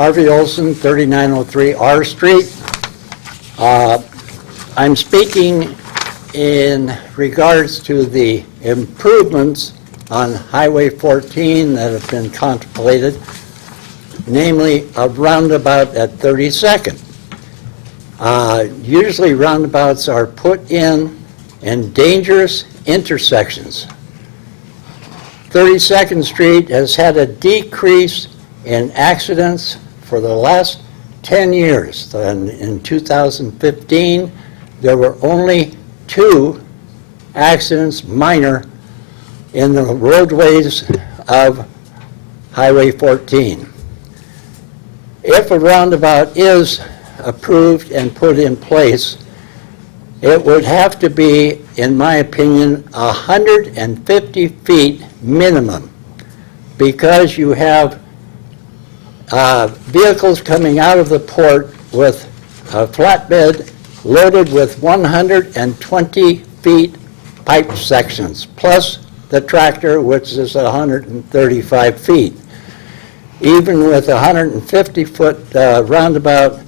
Harvey Olson, 3903 R Street. I'm speaking in regards to the improvements on Highway 14 that have been contemplated, namely a roundabout at 32nd. Usually roundabouts are put in dangerous intersections. 32nd Street has had a decrease in accidents for the last 10 years. In 2015, there were only 2 accidents, minor, in the roadways of Highway 14. If a roundabout is approved and put in place, it would have to be, in my opinion, 150 feet minimum, because you have vehicles coming out of the port with a flatbed loaded with 120 feet pipe sections, plus the tractor, which is 135 feet. Even with a 150-foot roundabout,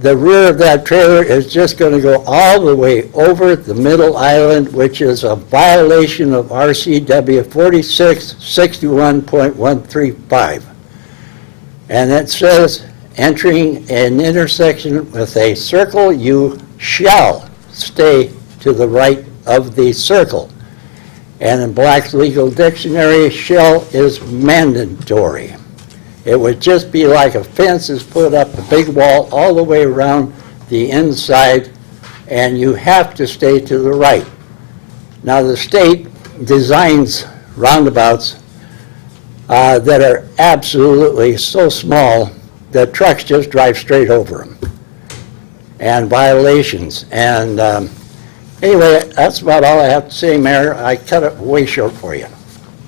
the rear of that trailer is just going to go all the way over the middle island, which is a violation of RCW 4661.135. And it says, entering an intersection with a circle, you shall stay to the right of the circle. And in Black's Legal Dictionary, shall is mandatory. It would just be like a fence is put up, a big wall all the way around the inside, and you have to stay to the right. Now, the state designs roundabouts that are absolutely so small that trucks just drive straight over them, and violations. And anyway, that's about all I have to say, Mayor. I cut it way short for you.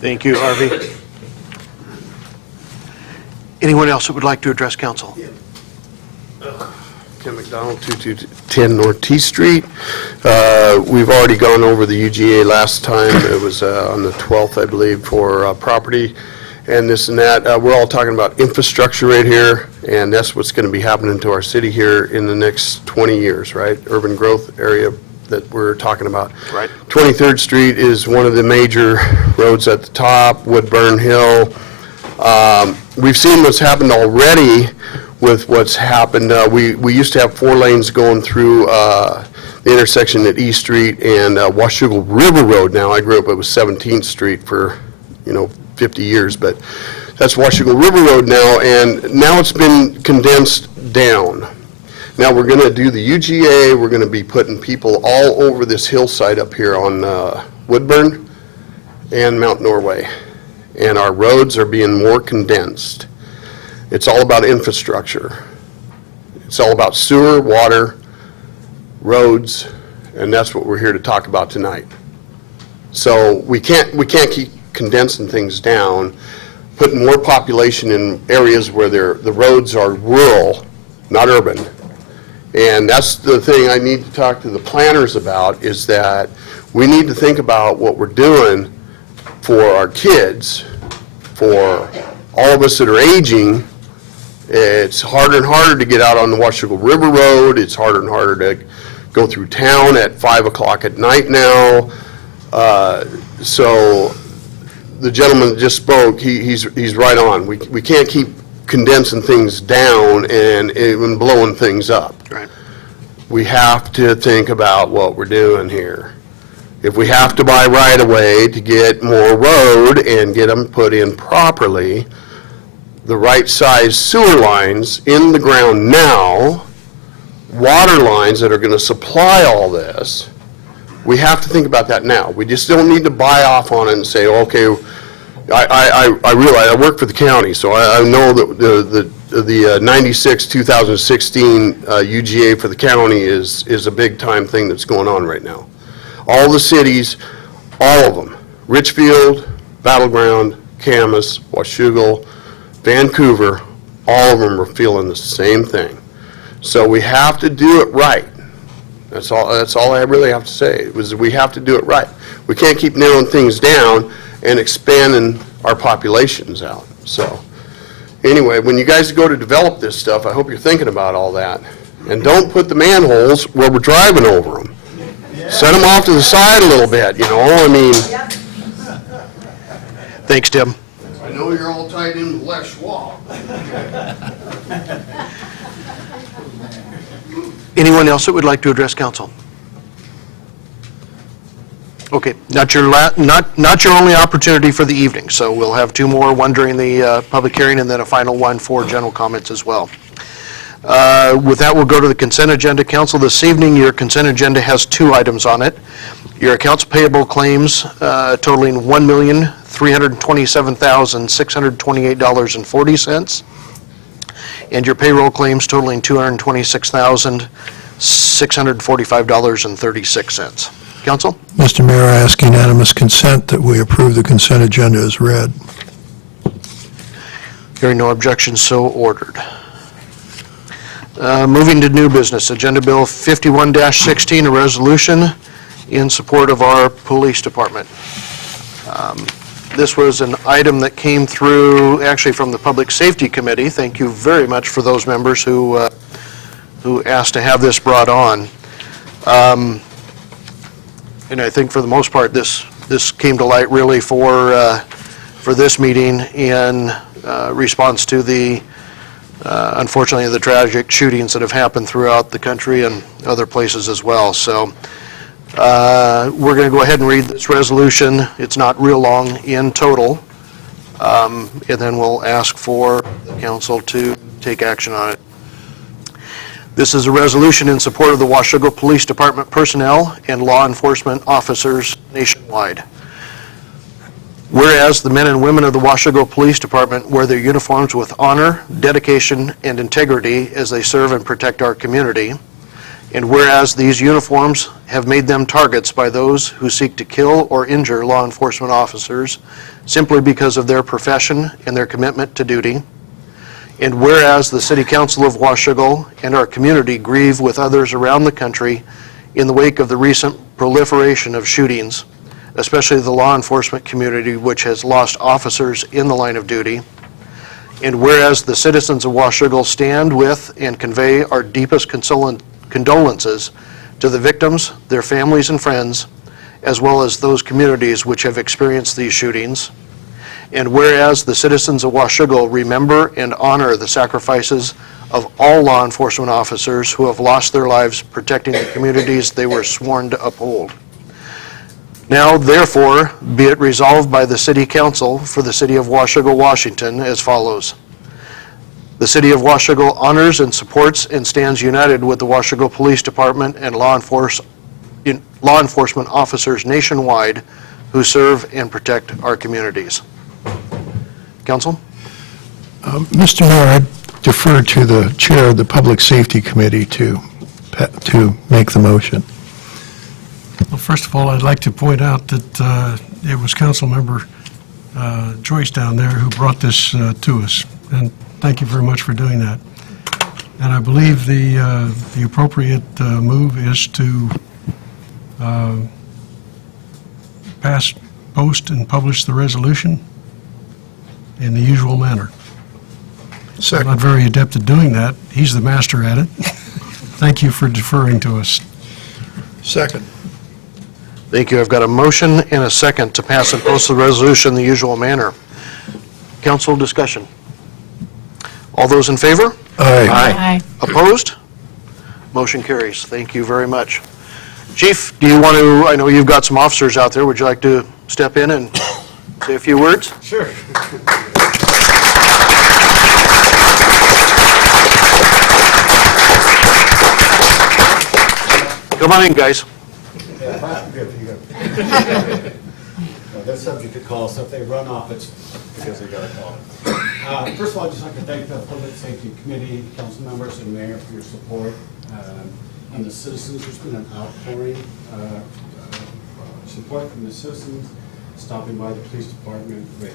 Thank you, Harvey. Anyone else that would like to address council? Tim McDonald, 2210 North T Street. We've already gone over the UGA last time. It was on the 12th, I believe, for property and this and that. We're all talking about infrastructure right here, and that's what's going to be happening to our city here in the next 20 years, right? Urban growth area that we're talking about. Right. 23rd Street is one of the major roads at the top, Woodburn Hill. We've seen what's happened already with what's happened. We used to have 4 lanes going through the intersection at East Street and Washougal River Road. Now, I grew up, it was 17th Street for, 50 years, but that's Washougal River Road now, and now it's been condensed down. Now, we're going to do the UGA. We're going to be putting people all over this hillside up here on Woodburn and Mount Norway. And our roads are being more condensed. It's all about infrastructure. It's all about sewer, water, roads, and that's what we're here to talk about tonight. So we can't keep condensing things down, putting more population in areas where the roads are rural, not urban. And that's the thing I need to talk to the planners about, is that we need to think about what we're doing for our kids, for all of us that are aging. It's harder and harder to get out on the Washougal River Road. It's harder and harder to go through town at 5 o'clock at night now. So the gentleman that just spoke, he's right on. We can't keep condensing things down and even blowing things up. Right. We have to think about what we're doing here. If we have to buy right-of-way to get more road and get them put in properly, the right size sewer lines in the ground now, water lines that are going to supply all this, we have to think about that now. We just don't need to buy off on it and say, okay, I realize I work for the county, so I know that the 96 2016 UGA for the county is a big time thing that's going on right now. All the cities, all of them, Richfield, Battleground, Camas, Washougal, Vancouver, all of them are feeling the same thing. So we have to do it right. That's all I really have to say, was we have to do it right. We can't keep narrowing things down and expanding our populations out. So anyway, when you guys go to develop this stuff, I hope you're thinking about all that. And don't put the manholes where we're driving over them. Set them off to the side a little bit, you know, I mean. Thanks, Tim. I know you're all tied in with Les Schwab. Anyone else that would like to address council? Okay, not your only opportunity for the evening, so we'll have two more, one during the public hearing and then a final one for general comments as well. With that, we'll go to the consent agenda. Council, this evening, your consent agenda has two items on it. Your accounts payable claims totaling $1,327,628.40, and your payroll claims totaling $226,645.36. Council? Mr. Mayor, I ask unanimous consent that we approve the consent agenda as read. Hearing no objections, so ordered. Moving to new business, Agenda Bill 51-16, a resolution in support of our police department. This was an item that came through, actually, from the Public Safety Committee. Thank you very much for those members who asked to have this brought on. And I think for the most part, this came to light really for this meeting in response to the, unfortunately, the tragic shootings that have happened throughout the country and other places as well. So we're going to go ahead and read this resolution. It's not real long in total. And then we'll ask for the council to take action on it. This is a resolution in support of the Washougal Police Department personnel and law enforcement officers nationwide. Whereas the men and women of the Washougal Police Department wear their uniforms with honor, dedication, and integrity as they serve and protect our community. And whereas these uniforms have made them targets by those who seek to kill or injure law enforcement officers simply because of their profession and their commitment to duty. And whereas the City Council of Washougal and our community grieve with others around the country in the wake of the recent proliferation of shootings, especially the law enforcement community, which has lost officers in the line of duty. And whereas the citizens of Washougal stand with and convey our deepest condolences to the victims, their families and friends, as well as those communities which have experienced these shootings. And whereas the citizens of Washougal remember and honor the sacrifices of all law enforcement officers who have lost their lives protecting the communities they were sworn to uphold. Now, therefore, be it resolved by the City Council for the City of Washougal, Washington, as follows. The City of Washougal honors and supports and stands united with the Washougal Police Department and law enforcement officers nationwide who serve and protect our communities. Council? Mr. Mayor, I defer to the chair of the Public Safety Committee to make the motion. Well, first of all, I'd like to point out that it was Councilmember Joyce down there who brought this to us, and thank you very much for doing that. And I believe the appropriate move is to post and publish the resolution in the usual manner. I'm not very adept at doing that. He's the master at it. Thank you for deferring to us. Second. Thank you. I've got a motion and a second to pass and post the resolution in the usual manner. Council discussion. All those in favor? Aye. Opposed? Motion carries. Thank you very much. Chief, do you want to, I know you've got some officers out there, would you like to step in and say a few words? Sure. Come on in, guys. They're subject to call, so if they run off, it's because they got a call. First of all, I'd just like to thank the Public Safety Committee, council members, and mayor for your support. And the citizens, there's been an outpouring support from the citizens, stopping by the police department with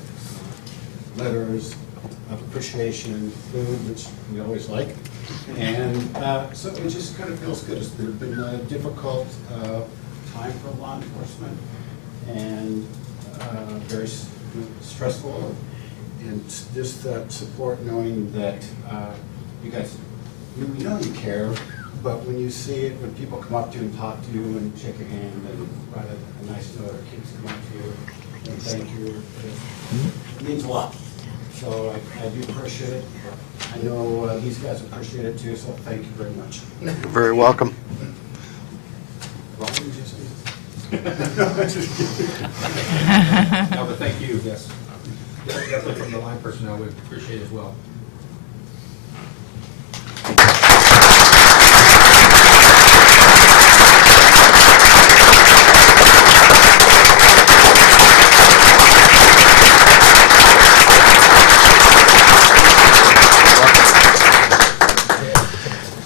letters of appreciation, food, which we always like. And so it just kind of feels good. It's been a difficult time for law enforcement and very stressful. and just that support, knowing that you guys, we know you care, but when you see it, when people come up to you and talk to you and shake your hand and write a nice note, or kids come up to you and thank you, it means a lot. So I do appreciate it. I know these guys appreciate it too, so thank you very much. You're very welcome. What did you say? No, but thank you, yes. Definitely from the line personnel, we appreciate it as well.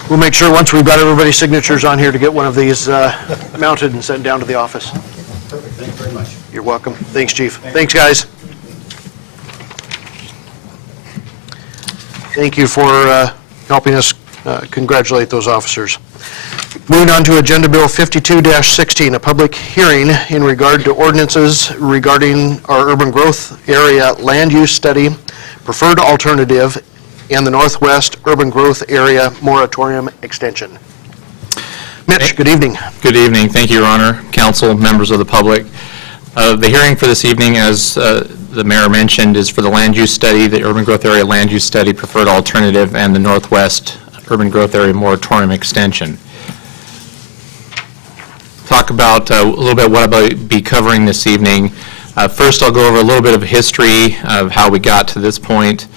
We'll make sure, once we've got everybody's signatures on here, to get one of these mounted and sent down to the office. Perfect, thank you very much. You're welcome. Thanks, Chief. Thanks, guys. Thank you for helping us congratulate those officers. Moving on to Agenda Bill 52-16, a public hearing in regard to ordinances regarding our urban growth area land use study, preferred alternative, and the Northwest Urban Growth Area Moratorium Extension. Mitch, good evening. Good evening. Thank you, Your Honor, council, members of the public. The hearing for this evening, as the mayor mentioned, is for the land use study, the Urban Growth Area Land Use Study Preferred Alternative, and the Northwest Urban Growth Area Moratorium Extension. Talk about a little bit what I'll be covering this evening. First, I'll go over a little bit of history of how we got to this point.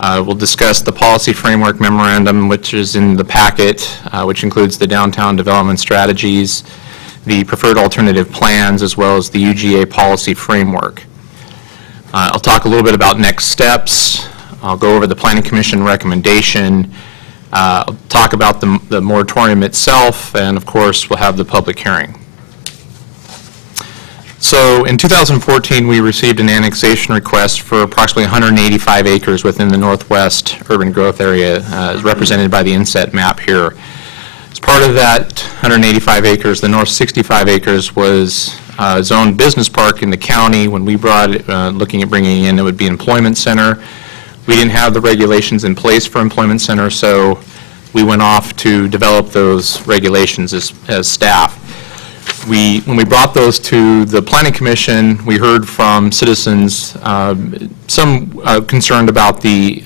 We'll discuss the policy framework memorandum, which is in the packet, which includes the downtown development strategies, the preferred alternative plans, as well as the UGA policy framework. I'll talk a little bit about next steps. I'll go over the Planning Commission recommendation. I'll talk about the moratorium itself, and of course, we'll have the public hearing. So in 2014, we received an annexation request for approximately 185 acres within the Northwest Urban Growth Area, as represented by the inset map here. As part of that 185 acres, the north 65 acres was zoned business park in the county. When we brought it, looking at bringing in, it would be employment center. We didn't have the regulations in place for employment center, so we went off to develop those regulations as staff. When we brought those to the Planning Commission, we heard from citizens, some concerned about the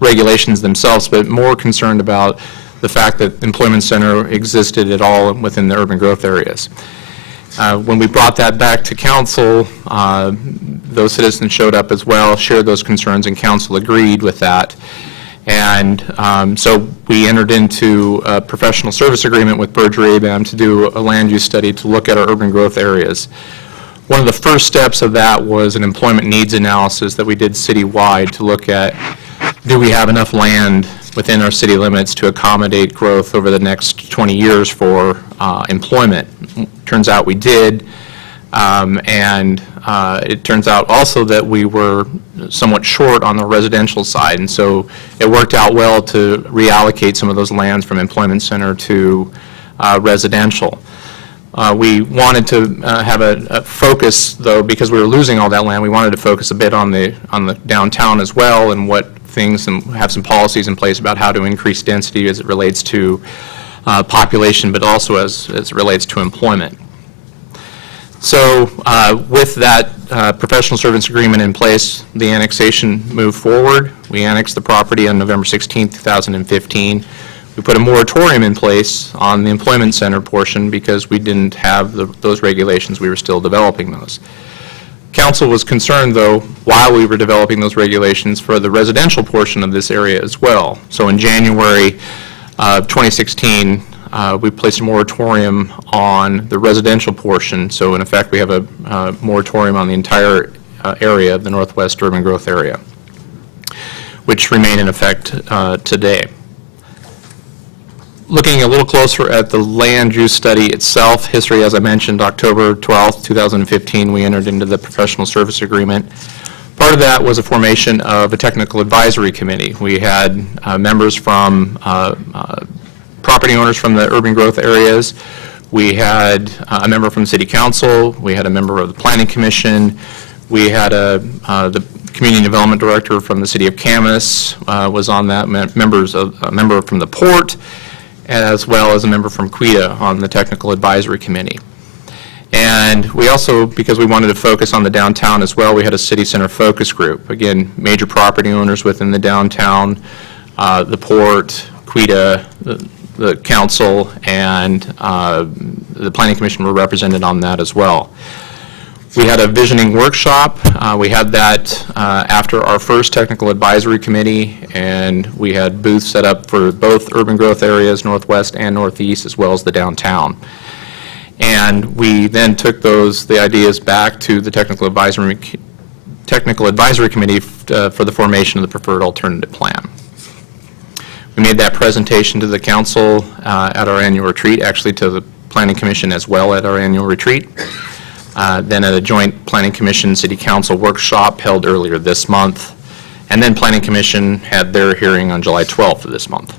regulations themselves, but more concerned about the fact that employment center existed at all within the urban growth areas. When we brought that back to council, those citizens showed up as well, shared those concerns, and council agreed with that. And so we entered into a professional service agreement with Berger ABAM to do a land use study to look at our urban growth areas. One of the first steps of that was an employment needs analysis that we did citywide to look at, do we have enough land within our city limits to accommodate growth over the next 20 years for employment? Turns out we did. And it turns out also that we were somewhat short on the residential side, and so it worked out well to reallocate some of those lands from employment center to residential. We wanted to have a focus, though, because we were losing all that land. We wanted to focus a bit on the downtown as well, and what things, and have some policies in place about how to increase density as it relates to population, but also as it relates to employment. So with that professional service agreement in place, the annexation moved forward. We annexed the property on November 16, 2015. We put a moratorium in place on the employment center portion because we didn't have those regulations. We were still developing those. Council was concerned, though, while we were developing those regulations, for the residential portion of this area as well. So in January of 2016, we placed a moratorium on the residential portion. So in effect, we have a moratorium on the entire area of the Northwest Urban Growth Area, which remain in effect today. Looking a little closer at the land use study itself, history, as I mentioned, October 12th, 2015, we entered into the professional service agreement. Part of that was a formation of a technical advisory committee. We had members from property owners from the urban growth areas. We had a member from City Council. We had a member of the Planning Commission. We had the Community Development Director from the City of Camas was on that, a member from the Port, as well as a member from QUIDA on the Technical Advisory Committee. And we also, because we wanted to focus on the downtown as well, we had a City Center focus group. Again, major property owners within the downtown, the Port, QUIDA, the council, and the Planning Commission were represented on that as well. We had a visioning workshop. We had that after our first technical advisory committee, and we had booths set up for both urban growth areas, northwest and northeast, as well as the downtown. And we then took the ideas back to the technical advisory committee for the formation of the preferred alternative plan. We made that presentation to the council at our annual retreat, actually to the Planning Commission as well at our annual retreat. Then at a joint Planning Commission City Council workshop held earlier this month. And then Planning Commission had their hearing on July 12th of this month.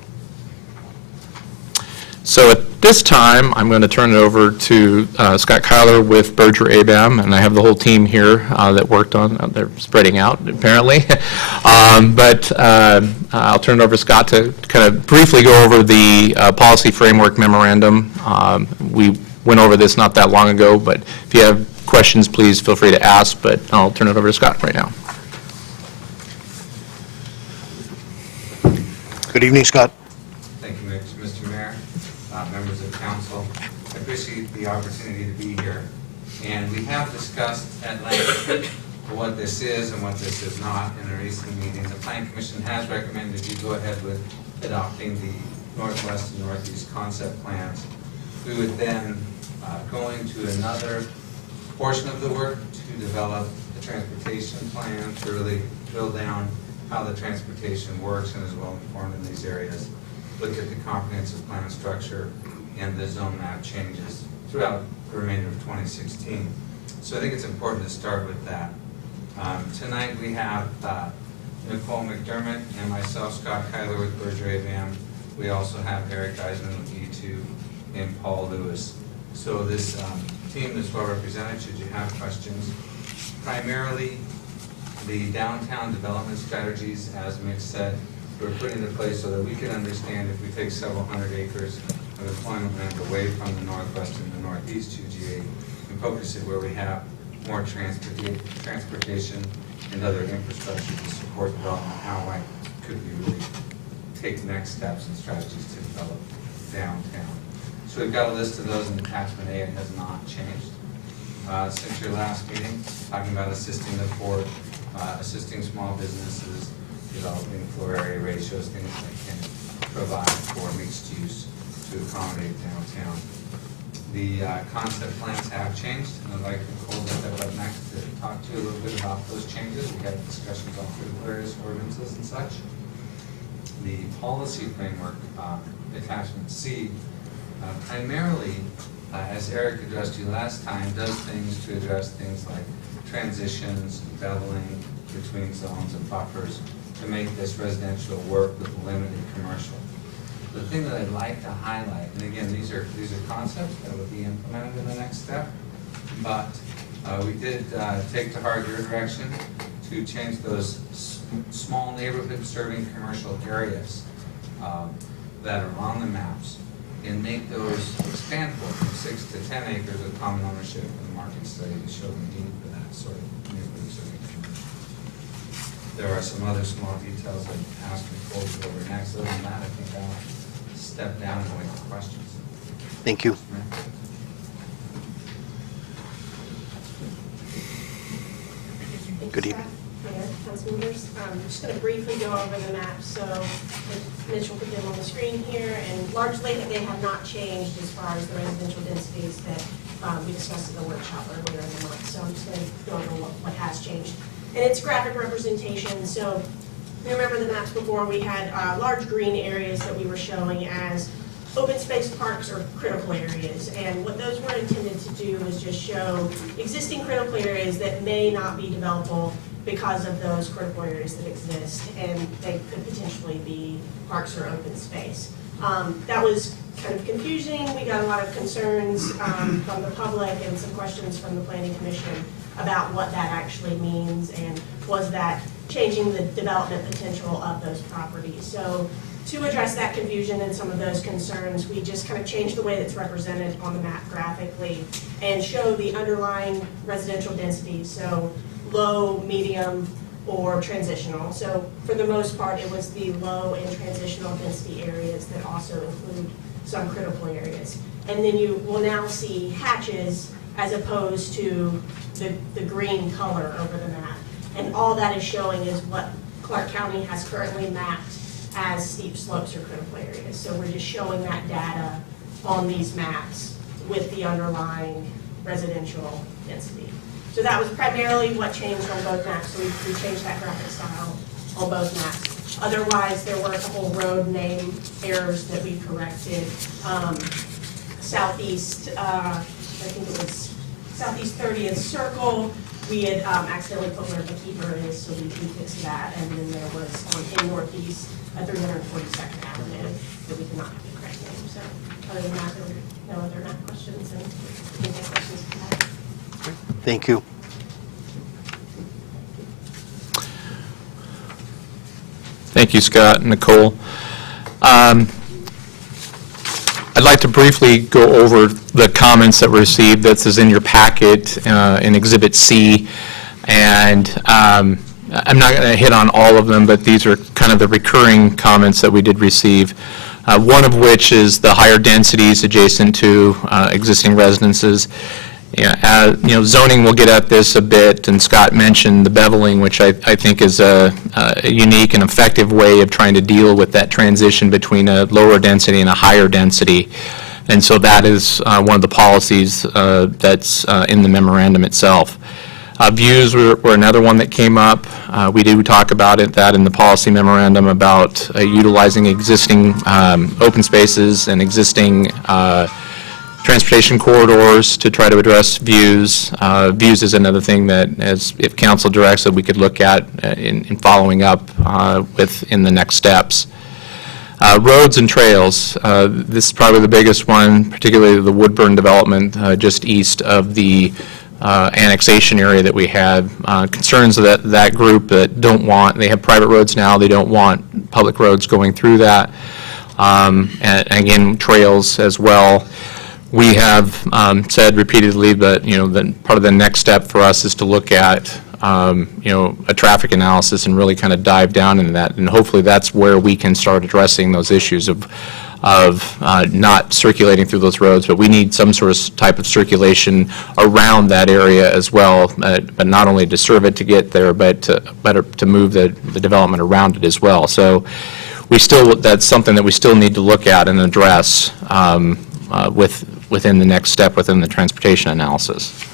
So at this time, I'm going to turn it over to Scott Kyler with Berger ABAM, and I have the whole team here that worked on, they're spreading out apparently. But I'll turn it over to Scott to kind of briefly go over the policy framework memorandum. We went over this not that long ago, but if you have questions, please feel free to ask, but I'll turn it over to Scott right now. Good evening, Scott. Thank you, Mr. Mayor, members of council. I appreciate the opportunity to be here. And we have discussed at length what this is and what this is not in a recent meeting. The Planning Commission has recommended you go ahead with adopting the Northwest and Northeast concept plans. We would then go into another portion of the work to develop the transportation plan, to really drill down how the transportation works and is well informed in these areas. Look at the comprehensive plan structure and the zone map changes throughout the remainder of 2016. So I think it's important to start with that. Tonight we have Nicole McDermott and myself, Scott Kyler with Berger ABAM. We also have Eric Eisman with E2 and Paul Lewis. So this team is well represented should you have questions. Primarily, the downtown development strategies, as Mitch said, we're putting in place so that we can understand if we take several hundred acres of employment land away from the northwest and the northeast 2GA and focus it where we have more transportation and other infrastructure to support development, how could we really take next steps and strategies to develop downtown. So we've got a list of those in attachment A. It has not changed since your last meeting, talking about assisting the Port, assisting small businesses, developing floor area ratios, things that can provide for mixed use to accommodate downtown. The concept plans have changed, and I'd like Nicole to step up next to talk to you a little bit about those changes. We had discussions on various ordinances and such. The policy framework, attachment C, primarily, as Eric addressed you last time, does things to address things like transitions, beveling between zones and buffers to make this residential work with limited commercial. The thing that I'd like to highlight, and again, these are concepts that would be implemented in the next step, but we did take to heart your direction to change those small neighborhood serving commercial areas that are on the maps and make those expandable from 6 to 10 acres of common ownership in the market study to show the need for that sort of neighborhood serving commercial. There are some other small details I'd ask Nicole to go over next. Other than that, I think I'll step down and wait for questions. Thank you. Good evening. Mayor, council members. I'm just going to briefly go over the map. So Mitch will put them on the screen here, and largely they have not changed as far as the residential densities that we discussed at the workshop earlier in the month. So I'm just going to go over what has changed. And it's graphic representation. So remember the maps before, we had large green areas that we were showing as open space parks or critical areas, and what those were intended to do is just show existing critical areas that may not be developable because of those critical areas that exist, and they could potentially be parks or open space. That was kind of confusing. We got a lot of concerns from the public and some questions from the Planning Commission about what that actually means, and was that changing the development potential of those properties. So to address that confusion and some of those concerns, we just kind of changed the way that's represented on the map graphically and show the underlying residential density, so low, medium, or transitional. So for the most part, it was the low and transitional density areas that also include some critical areas. And then you will now see hatches as opposed to the green color over the map. And all that is showing is what Clark County has currently mapped as steep slopes or critical areas. So we're just showing that data on these maps with the underlying residential density. So that was primarily what changed on both maps. So we changed that graphic style on both maps. Otherwise, there were a couple road name errors that we corrected. Southeast, I think it was Southeast 30th Circle, we had accidentally put where Beekeeper is, so we fixed that. And then there was in Northeast, 342nd Avenue, that we did not have the correct name. So other than that, there were no other map questions, and we can take questions from that. Thank you. Thank you, Scott and Nicole. I'd like to briefly go over the comments that were received. This is in your packet in Exhibit C, and I'm not going to hit on all of them, but these are kind of the recurring comments that we did receive. One of which is the higher densities adjacent to existing residences. Zoning will get at this a bit, and Scott mentioned the beveling, which I think is a unique and effective way of trying to deal with that transition between a lower density and a higher density. And so that is one of the policies that's in the memorandum itself. Views were another one that came up. We do talk about that in the policy memorandum about utilizing existing open spaces and existing transportation corridors to try to address views. Views is another thing that, if council directs, that we could look at in following up in the next steps. Roads and trails. This is probably the biggest one, particularly the Woodburn development just east of the annexation area that we had. Concerns of that group that they have private roads now, they don't want public roads going through that. And again, trails as well. We have said repeatedly that, that part of the next step for us is to look at, a traffic analysis and really kind of dive down into that. And hopefully that's where we can start addressing those issues of not circulating through those roads, but we need some sort of type of circulation around that area as well, but not only to serve it to get there, but to move the development around it as well. So that's something that we still need to look at and address within the next step within the transportation analysis.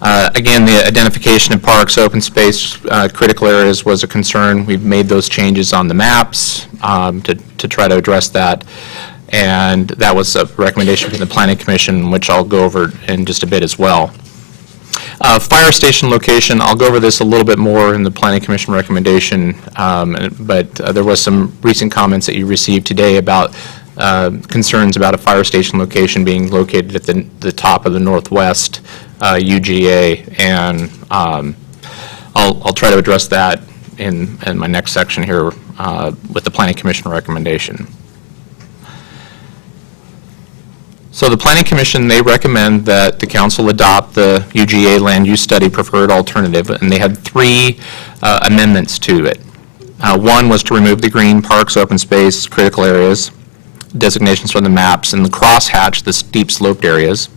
Again, the identification of parks, open space, critical areas was a concern. We've made those changes on the maps to try to address that, and that was a recommendation from the Planning Commission, which I'll go over in just a bit as well. Fire station location, I'll go over this a little bit more in the Planning Commission recommendation, but there was some recent comments that you received today about concerns about a fire station location being located at the top of the northwest UGA, and I'll try to address that in my next section here with the Planning Commission recommendation. So the Planning Commission, they recommend that the council adopt the UGA land use study preferred alternative, and they had 3 amendments to it. One was to remove the green, parks, open space, critical areas, designations from the maps, and the crosshatch the steep sloped areas.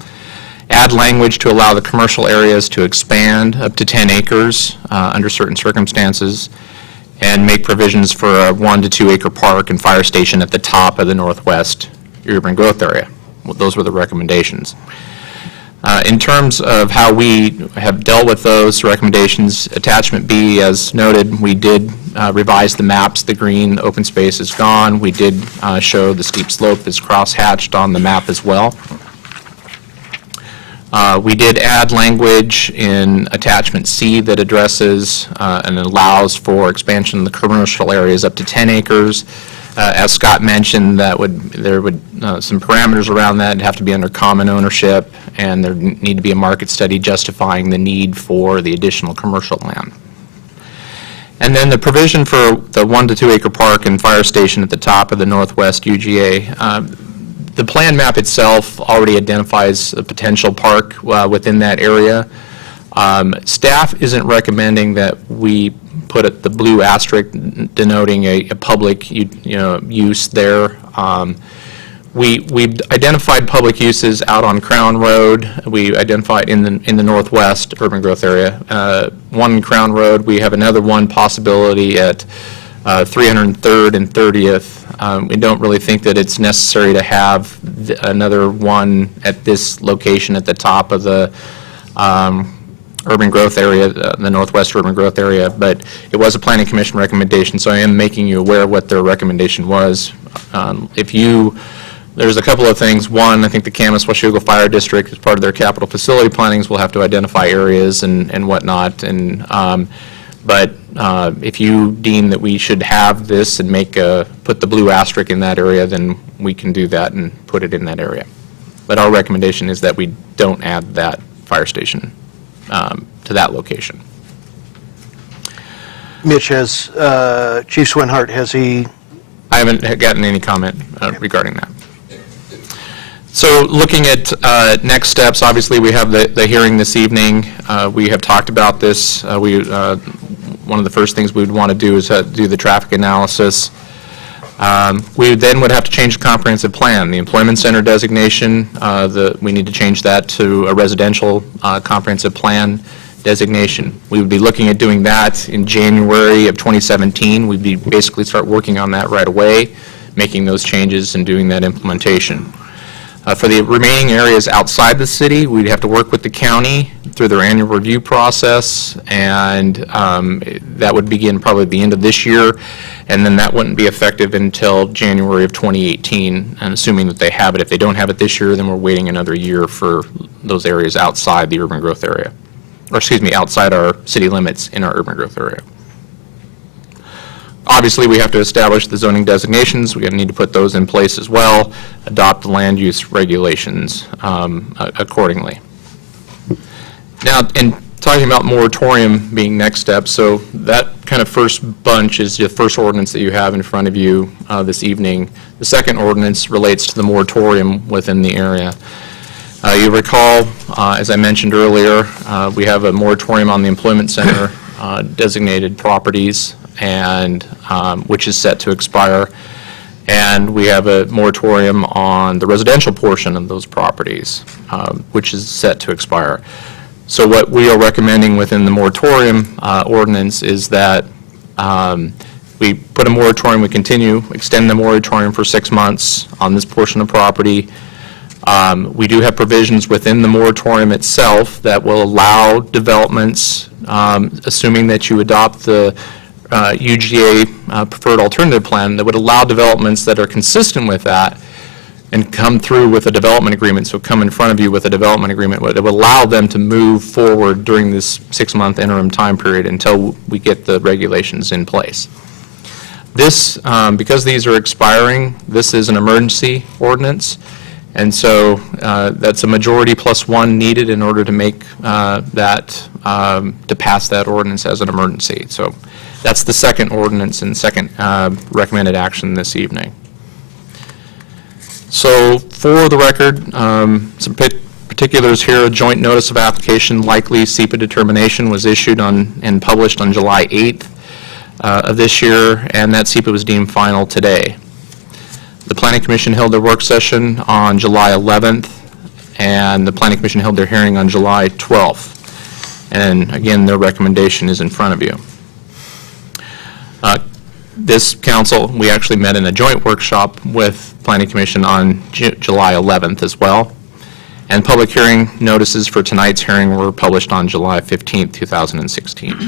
Add language to allow the commercial areas to expand up to 10 acres under certain circumstances, and make provisions for a 1 to 2 acre park and fire station at the top of the northwest urban growth area. Well, those were the recommendations. In terms of how we have dealt with those recommendations, Attachment B, as noted, we did revise the maps. The green open space is gone. We did show the steep slope is cross-hatched on the map as well. We did add language in Attachment C that addresses and allows for expansion of the commercial areas up to 10 acres. As Scott mentioned, there would some parameters around that. It'd have to be under common ownership, and there need to be a market study justifying the need for the additional commercial land. And then the provision for the 1 to 2 acre park and fire station at the top of the northwest UGA. The plan map itself already identifies a potential park within that area. Staff isn't recommending that we put the blue asterisk denoting a public use there. We've identified public uses out on Crown Road. We identified in the northwest urban growth area. One Crown Road. We have another one possibility at 303rd and 30th. We don't really think that it's necessary to have another one at this location at the top of the urban growth area, the northwest urban growth area, but it was a planning commission recommendation, so I am making you aware of what their recommendation was. There's a couple of things. One, I think the Camas Washougal Fire District, as part of their capital facility plannings, will have to identify areas and whatnot. But if you deem that we should have this and put the blue asterisk in that area, then we can do that and put it in that area. But our recommendation is that we don't add that fire station to that location. Mitch, has Chief Swinhart, has he? I haven't gotten any comment regarding that. So looking at next steps, obviously we have the hearing this evening. We have talked about this. One of the first things we would want to do is do the traffic analysis. We then would have to change the comprehensive plan. The employment center designation, we need to change that to a residential comprehensive plan designation. We would be looking at doing that in January of 2017. We'd be basically start working on that right away, making those changes and doing that implementation. For the remaining areas outside the city, we'd have to work with the county through their annual review process, and that would begin probably at the end of this year, and then that wouldn't be effective until January of 2018, and assuming that they have it. If they don't have it this year, then we're waiting another year for those areas outside the urban growth area, or excuse me, outside our city limits in our urban growth area. Obviously, we have to establish the zoning designations. We need to put those in place as well, adopt the land use regulations accordingly. Now, in talking about moratorium being next step, so that kind of first bunch is the first ordinance that you have in front of you this evening. The second ordinance relates to the moratorium within the area. You recall, as I mentioned earlier, we have a moratorium on the employment center designated properties, and which is set to expire. And we have a moratorium on the residential portion of those properties, which is set to expire. So what we are recommending within the moratorium ordinance is that we put a moratorium, we extend the moratorium for 6 months on this portion of property. We do have provisions within the moratorium itself that will allow developments, assuming that you adopt the UGA preferred alternative plan, that would allow developments that are consistent with that and come through with a development agreement, so come in front of you with a development agreement that would allow them to move forward during this 6-month interim time period until we get the regulations in place. This, because these are expiring, this is an emergency ordinance, and so that's a majority plus one needed in order to make to pass that ordinance as an emergency. So that's the second ordinance and second recommended action this evening. So for the record, some particulars here. A joint notice of application, likely SEPA determination, was issued and published on July 8th of this year, and that SEPA was deemed final today. The Planning Commission held their work session on July 11th, and the Planning Commission held their hearing on July 12th. And again, their recommendation is in front of you. This council, we actually met in a joint workshop with Planning Commission on July 11th as well. And public hearing notices for tonight's hearing were published on July 15th, 2016.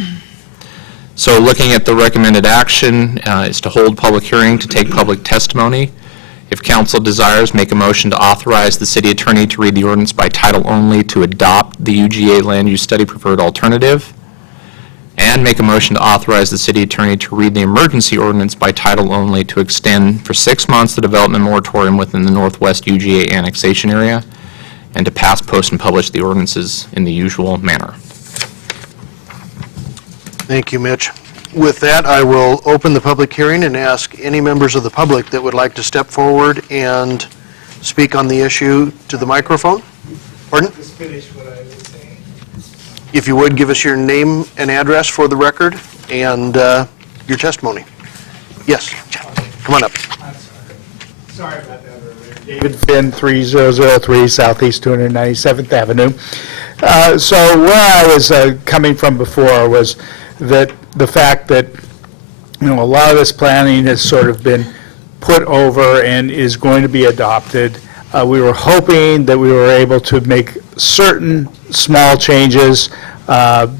So looking at the recommended action is to hold public hearing to take public testimony. If council desires, make a motion to authorize the city attorney to read the ordinance by title only to adopt the UGA land use study preferred alternative, and make a motion to authorize the city attorney to read the emergency ordinance by title only to extend for 6 months the development moratorium within the Northwest UGA annexation area, and to pass, post, and publish the ordinances in the usual manner. Thank you, Mitch. With that, I will open the public hearing and ask any members of the public that would like to step forward and speak on the issue to the microphone. Pardon? Just finish what I was saying. If you would, give us your name and address for the record and your testimony. Yes, come on up. I'm sorry. Sorry about that earlier. David Finn, 3003 Southeast 297th Avenue. So where I was coming from before was that the fact that, a lot of this planning has sort of been put over and is going to be adopted. We were hoping that we were able to make certain small changes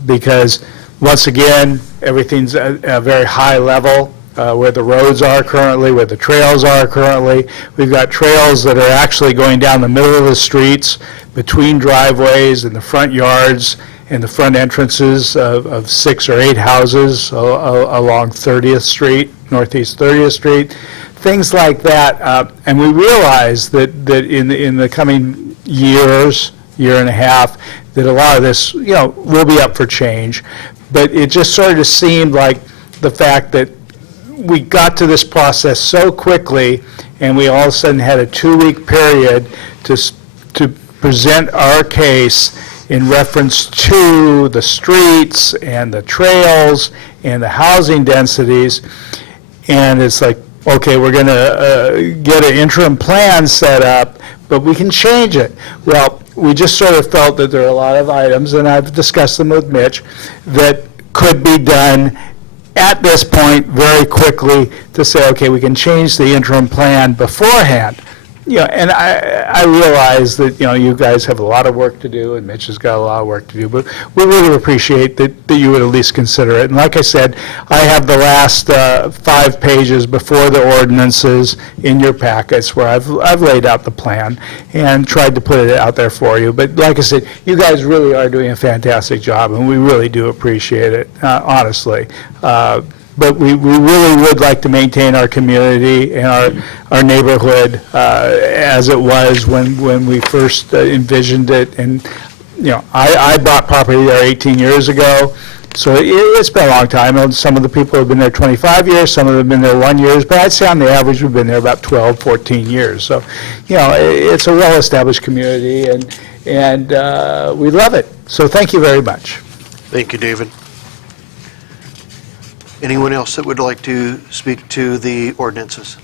because, once again, everything's at a very high level. Where the roads are currently, where the trails are currently. We've got trails that are actually going down the middle of the streets, between driveways and the front yards and the front entrances of 6 or 8 houses along 30th Street, Northeast 30th Street, things like that. And we realize that in the coming years, year and a half, that a lot of this, will be up for change. But it just sort of seemed like the fact that we got to this process so quickly, and we all of a sudden had a 2-week period to present our case in reference to the streets and the trails and the housing densities. And it's like, okay, we're going to get an interim plan set up, but we can change it. Well, we just sort of felt that there are a lot of items, and I've discussed them with Mitch, that could be done at this point very quickly to say, okay, we can change the interim plan beforehand. And I realize that, you guys have a lot of work to do, and Mitch has got a lot of work to do, but we really appreciate that you would at least consider it. And like I said, I have the last 5 pages before the ordinances in your packets where I've laid out the plan and tried to put it out there for you. But like I said, you guys really are doing a fantastic job, and we really do appreciate it, honestly. But we really would like to maintain our community and our neighborhood as it was when we first envisioned it. And, I bought property there 18 years ago, so it's been a long time. And some of the people have been there 25 years, some of them have been there 1 year, but I'd say on the average we've been there about 12, 14 years. So, it's a well-established community, and we love it. So thank you very much. Thank you, David. Anyone else that would like to speak to the ordinances?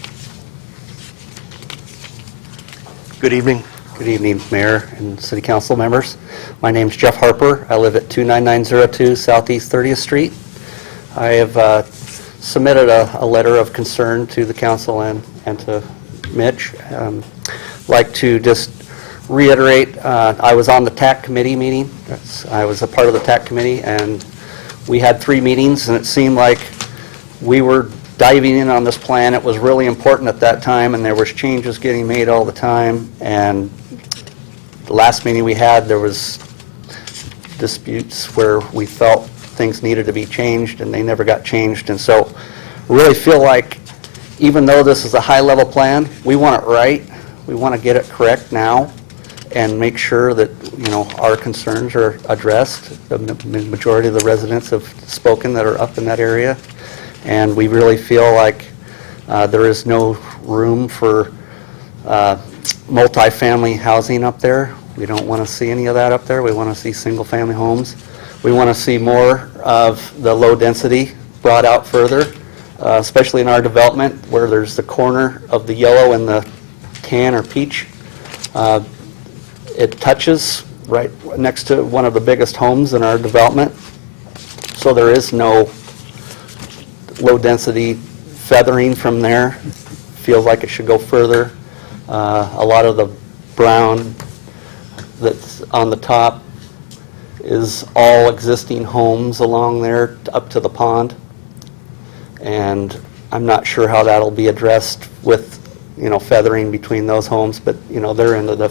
Good evening. Good evening, Mayor and City Council members. My name's Jeff Harper. I live at 29902 Southeast 30th Street. I have submitted a letter of concern to the council and to Mitch. Like to just reiterate, I was on the TAC committee meeting. I was a part of the TAC committee, and we had 3 meetings, and it seemed like we were diving in on this plan. It was really important at that time, and there was changes getting made all the time. And the last meeting we had, there was disputes where we felt things needed to be changed, and they never got changed. And so I really feel like, even though this is a high-level plan, we want it right. We want to get it correct now and make sure that, our concerns are addressed. The majority of the residents have spoken that are up in that area, and we really feel like there is no room for multifamily housing up there. We don't want to see any of that up there. We want to see single-family homes. We want to see more of the low density brought out further, especially in our development where there's the corner of the yellow and the tan or peach. It touches right next to one of the biggest homes in our development. So there is no low-density feathering from there. Feels like it should go further. A lot of the brown that's on the top is all existing homes along there up to the pond. And I'm not sure how that'll be addressed with, feathering between those homes, but, they're into the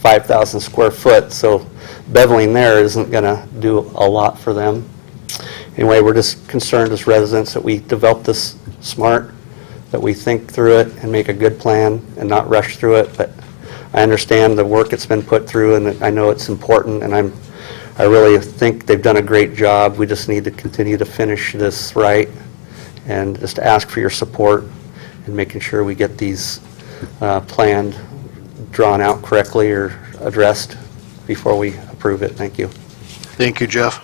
5,000 square foot, so beveling there isn't going to do a lot for them. Anyway, we're just concerned as residents that we develop this smart, that we think through it and make a good plan and not rush through it. But I understand the work that's been put through, and I know it's important, and I really think they've done a great job. We just need to continue to finish this right and just ask for your support in making sure we get these planned, drawn out correctly or addressed before we approve it. Thank you. Thank you, Jeff.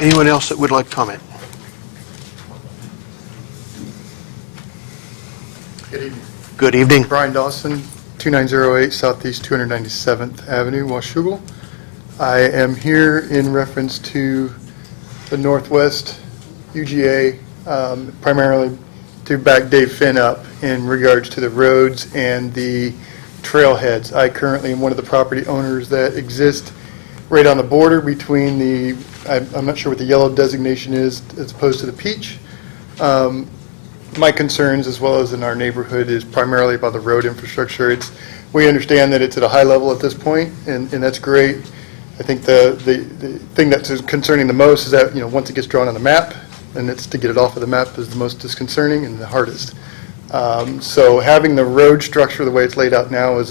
Anyone else that would like to comment? Good evening. Good evening. Brian Dawson, 2908 Southeast 297th Avenue, Washougal. I am here in reference to the Northwest UGA, primarily to back Dave Finn up in regards to the roads and the trailheads. I currently am one of the property owners that exist right on the border between the, I'm not sure what the yellow designation is as opposed to the peach. My concerns, as well as in our neighborhood, is primarily about the road infrastructure. We understand that it's at a high level at this point, and that's great. I think the thing that's concerning the most is that, once it gets drawn on the map, and it's to get it off of the map is the most disconcerting and the hardest. So having the road structure the way it's laid out now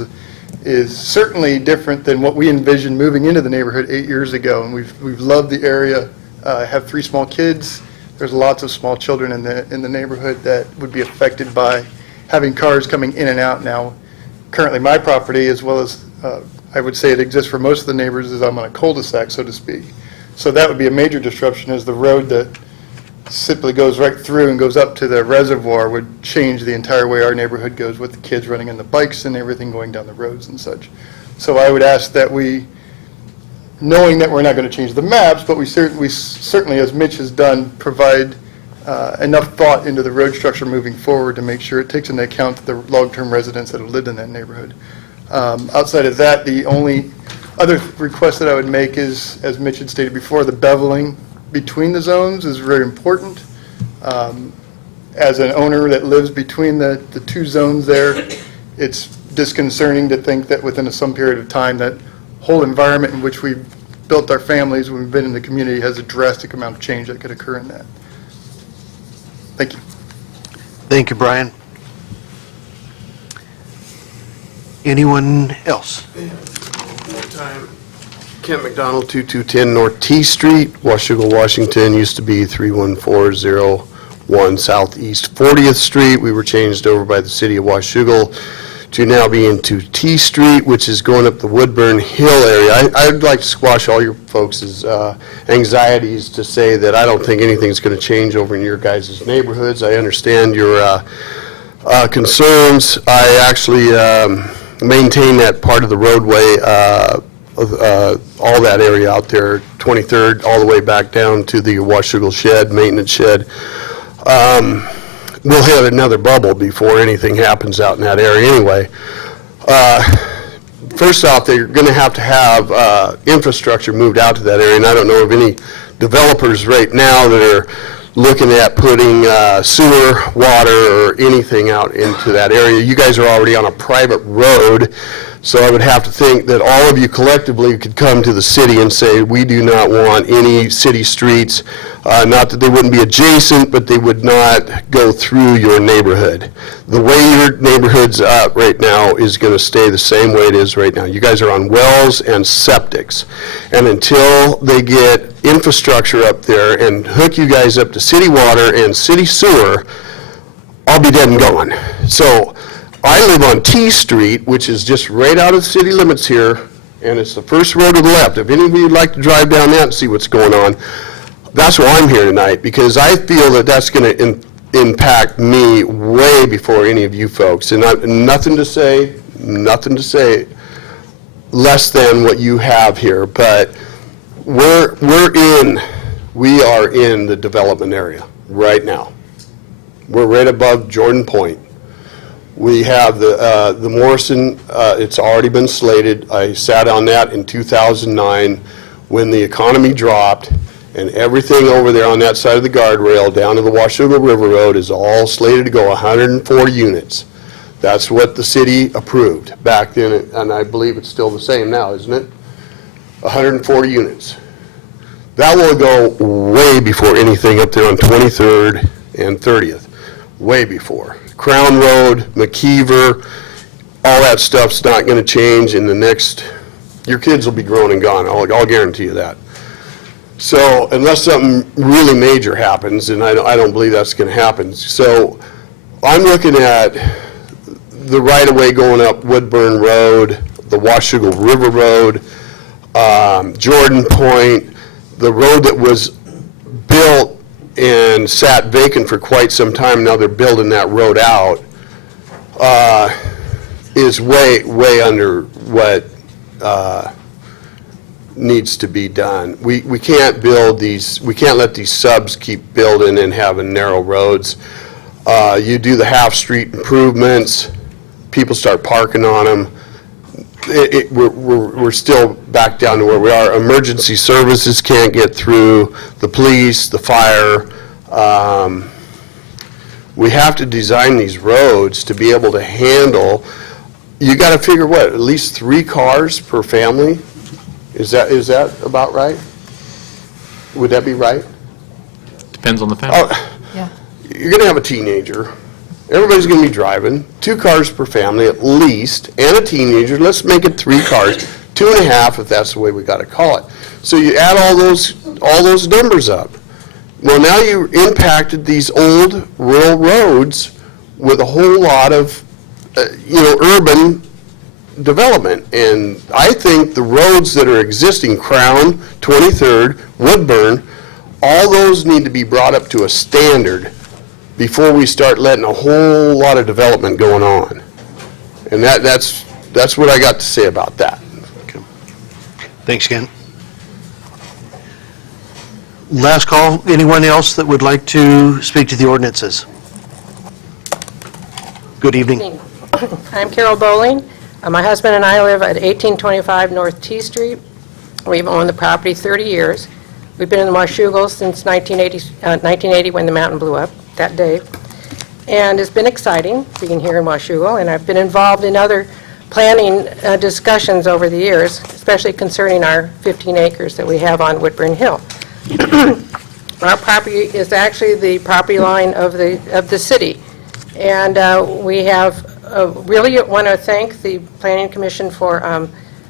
is certainly different than what we envisioned moving into the neighborhood 8 years ago, and we've loved the area. I have 3 small kids. There's lots of small children in the neighborhood that would be affected by having cars coming in and out now. Currently, my property, as well as I would say it exists for most of the neighbors, is I'm on a cul-de-sac, so to speak. So that would be a major disruption, as the road that simply goes right through and goes up to the reservoir would change the entire way our neighborhood goes, with the kids running on the bikes and everything going down the roads and such. So I would ask that we, knowing that we're not going to change the maps, but we certainly, as Mitch has done, provide enough thought into the road structure moving forward to make sure it takes into account the long-term residents that have lived in that neighborhood. Outside of that, the only other request that I would make is, as Mitch had stated before, the beveling between the zones is very important. As an owner that lives between the 2 zones there, it's disconcerting to think that within some period of time, that whole environment in which we've built our families when we've been in the community has a drastic amount of change that could occur in that. Thank you. Thank you, Brian. Anyone else? Kent McDonald, 2210 North T Street, Washougal, Washington. Used to be 31401 Southeast 40th Street. We were changed over by the city of Washougal to now be into T Street, which is going up the Woodburn Hill area. I'd like to squash all your folks' anxieties to say that I don't think anything's going to change over in your guys' neighborhoods. I understand your concerns. I actually maintain that part of the roadway, all that area out there, 23rd, all the way back down to the Washougal shed, maintenance shed. We'll hit another bubble before anything happens out in that area anyway. First off, they're going to have infrastructure moved out to that area, and I don't know of any developers right now that are looking at putting sewer, water, or anything out into that area. You guys are already on a private road, so I would have to think that all of you collectively could come to the city and say, we do not want any city streets, not that they wouldn't be adjacent, but they would not go through your neighborhood. The way your neighborhood's up right now is going to stay the same way it is right now. You guys are on wells and septics, and until they get infrastructure up there and hook you guys up to city water and city sewer, I'll be dead and gone. So I live on T Street, which is just right out of the city limits here, and it's the first road to the left. If any of you would like to drive down that and see what's going on, that's why I'm here tonight, because I feel that that's going to impact me way before any of you folks. And nothing to say less than what you have here, but we are in the development area right now. We're right above Jordan Point. We have the Morrison, it's already been slated. I sat on that in 2009 when the economy dropped, and everything over there on that side of the guardrail down to the Washougal River Road is all slated to go 104 units. That's what the city approved back then, and I believe it's still the same now, isn't it? 104 units. That will go way before anything up there on 23rd and 30th, way before. Crown Road, McKeever, all that stuff's not going to change in the next, your kids will be grown and gone, I'll guarantee you that. So unless something really major happens, and I don't believe that's going to happen. So I'm looking at the right-of-way going up Woodburn Road, the Washougal River Road, Jordan Point, the road that was built and sat vacant for quite some time, now they're building that road out, is way under what needs to be done. We can't build these, we can't let these subs keep building and having narrow roads. You do the half-street improvements, people start parking on them. We're still back down to where we are. Emergency services can't get through, the police, the fire. We have to design these roads to be able to handle, you got to figure what, at least 3 cars per family? Is that about right? Would that be right? Depends on the family. Oh, you're going to have a teenager. Everybody's going to be driving, 2 cars per family at least, and a teenager. Let's make it 3 cars, 2.5 if that's the way we got to call it. So you add all those numbers up. Well, now you impacted these old rural roads with a whole lot of, urban development. And I think the roads that are existing, Crown, 23rd, Woodburn, all those need to be brought up to a standard before we start letting a whole lot of development going on. And that's what I got to say about that. Thanks, Ken. Last call, anyone else that would like to speak to the ordinances? Good evening. I'm Carol Bowling. My husband and I live at 1825 North T Street. We've owned the property 30 years. We've been in the Washougal since 1980 when the mountain blew up that day. And it's been exciting being here in Washougal, and I've been involved in other planning discussions over the years, especially concerning our 15 acres that we have on Woodburn Hill. Our property is actually the property line of the city. And we have really want to thank the Planning Commission for,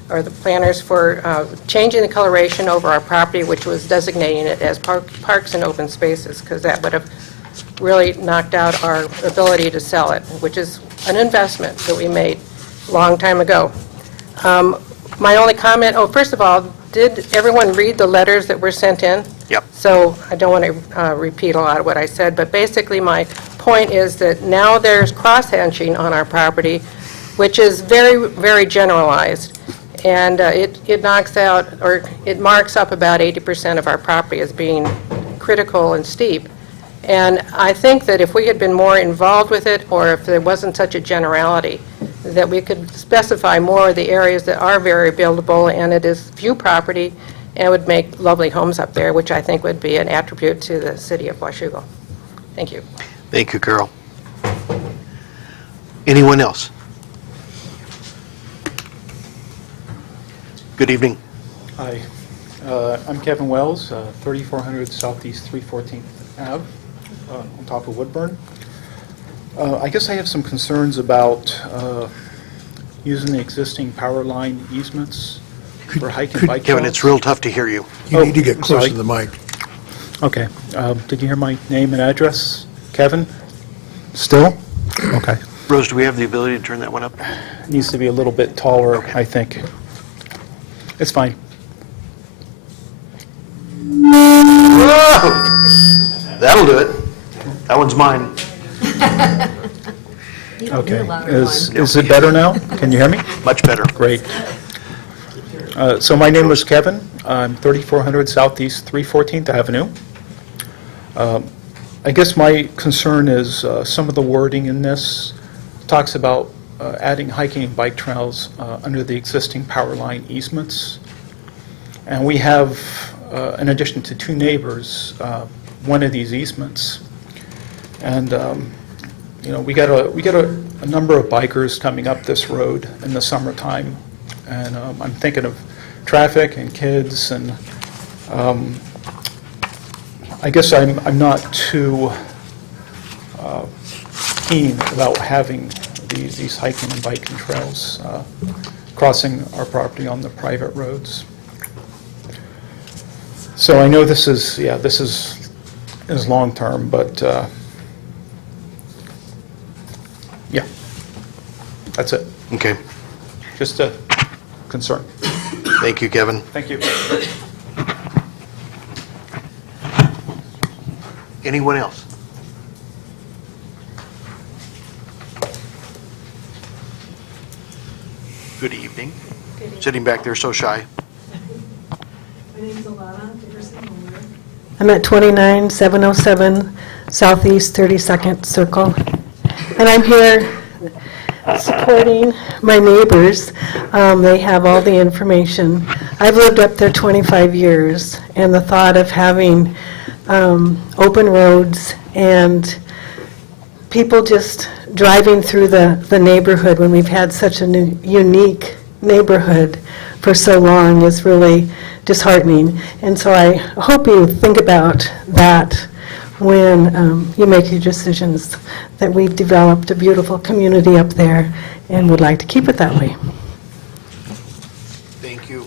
or the planners for changing the coloration over our property, which was designating it as parks and open spaces, because that would have really knocked out our ability to sell it, which is an investment that we made a long time ago. My only comment, first of all, did everyone read the letters that were sent in? Yep. So I don't want to repeat a lot of what I said, but basically my point is that now there's cross-hatching on our property, which is very, very generalized. And it knocks out, or it marks up about 80% of our property as being critical and steep. And I think that if we had been more involved with it, or if there wasn't such a generality, that we could specify more of the areas that are very buildable, and it is view property, and would make lovely homes up there, which I think would be an attribute to the city of Washougal. Thank you. Thank you, Carol. Anyone else? Good evening. Hi, I'm Kevin Wells, 3400 Southeast 314th Ave, on top of Woodburn. I guess I have some concerns about using the existing power line easements for hike and bike trails. Kevin, it's real tough to hear you. You need to get I'm closer sorry. to the mic. Okay. Did you hear my name and address, Kevin? Still? Okay. Rose, do we have the ability to turn that one up? Needs to be a little bit taller, I think. It's fine. That'll do it. That one's mine. Okay. Is it better now? Can you hear me? Much better. Great. So my name was Kevin. I'm 3400 Southeast 314th Avenue. I guess my concern is some of the wording in this talks about adding hiking and bike trails under the existing power line easements. And we have, in addition to 2 neighbors, one of these easements. And we got a number of bikers coming up this road in the summertime, and I'm thinking of traffic and kids, and I guess I'm not too keen about having these hiking and biking trails crossing our property on the private roads. So I know this is long-term, but, yeah, that's it. Okay. Just a concern. Thank you, Kevin. Thank you. Anyone else? Good evening. Sitting back there so shy. My name's Alana Dickerson-Holder. I'm at 29707 Southeast 32nd Circle, and I'm here supporting my neighbors. They have all the information. I've lived up there 25 years, and the thought of having open roads and people just driving through the neighborhood when we've had such a unique neighborhood for so long is really disheartening. And so I hope you think about that when you make your decisions, that we've developed a beautiful community up there and would like to keep it that way. Thank you.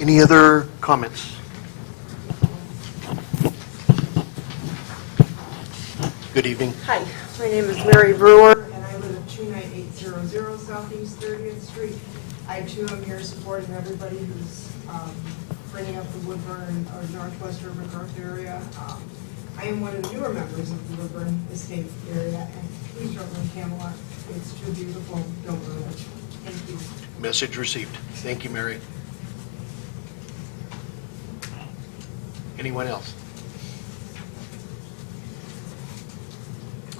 Any other comments? Good evening. Hi, my name is Mary Brewer, and I live at 29800 Southeast 30th Street. I too am here supporting everybody who's bringing up the Woodburn or Northwest Urban Growth area. I am one of the newer members of the Woodburn Estate area, and please don't run Camelot. It's too beautiful, don't ruin it. Thank you. Message received. Thank you, Mary. Anyone else?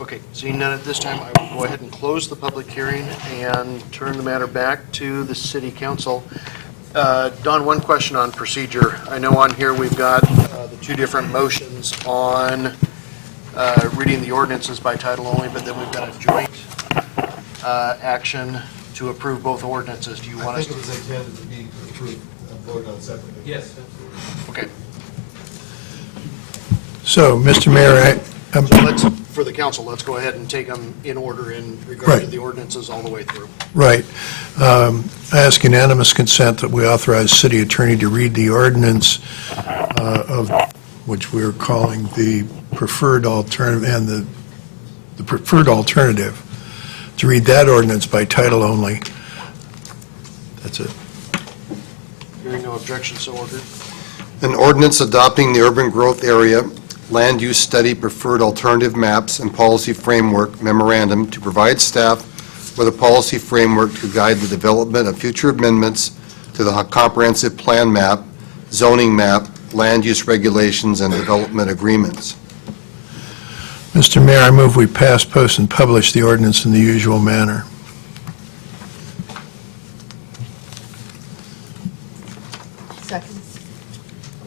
Okay, seeing none at this time, I will go ahead and close the public hearing and turn the matter back to the city council. Don, one question on procedure. I know on here we've got the two different motions on reading the ordinances by title only, but then we've got a joint action to approve both ordinances. Do you want us I think it was intended to be approved, voted on separately. Yes. Okay. So, Mr. Mayor, So let's, for the council, let's go ahead and take them in order in regard to Right. the ordinances all the way through. right. I ask unanimous consent that we authorize city attorney to read the ordinance of, which we're calling the preferred alternative, and the preferred alternative, to read that ordinance by title only. That's it. Hearing no objection, so ordered. An ordinance adopting the urban growth area land use study preferred alternative maps and policy framework memorandum to provide staff with a policy framework to guide the development of future amendments to the comprehensive plan map, zoning map, land use regulations, and development agreements. Mr. Mayor, I move we pass, post, and publish the ordinance in the usual manner. Second.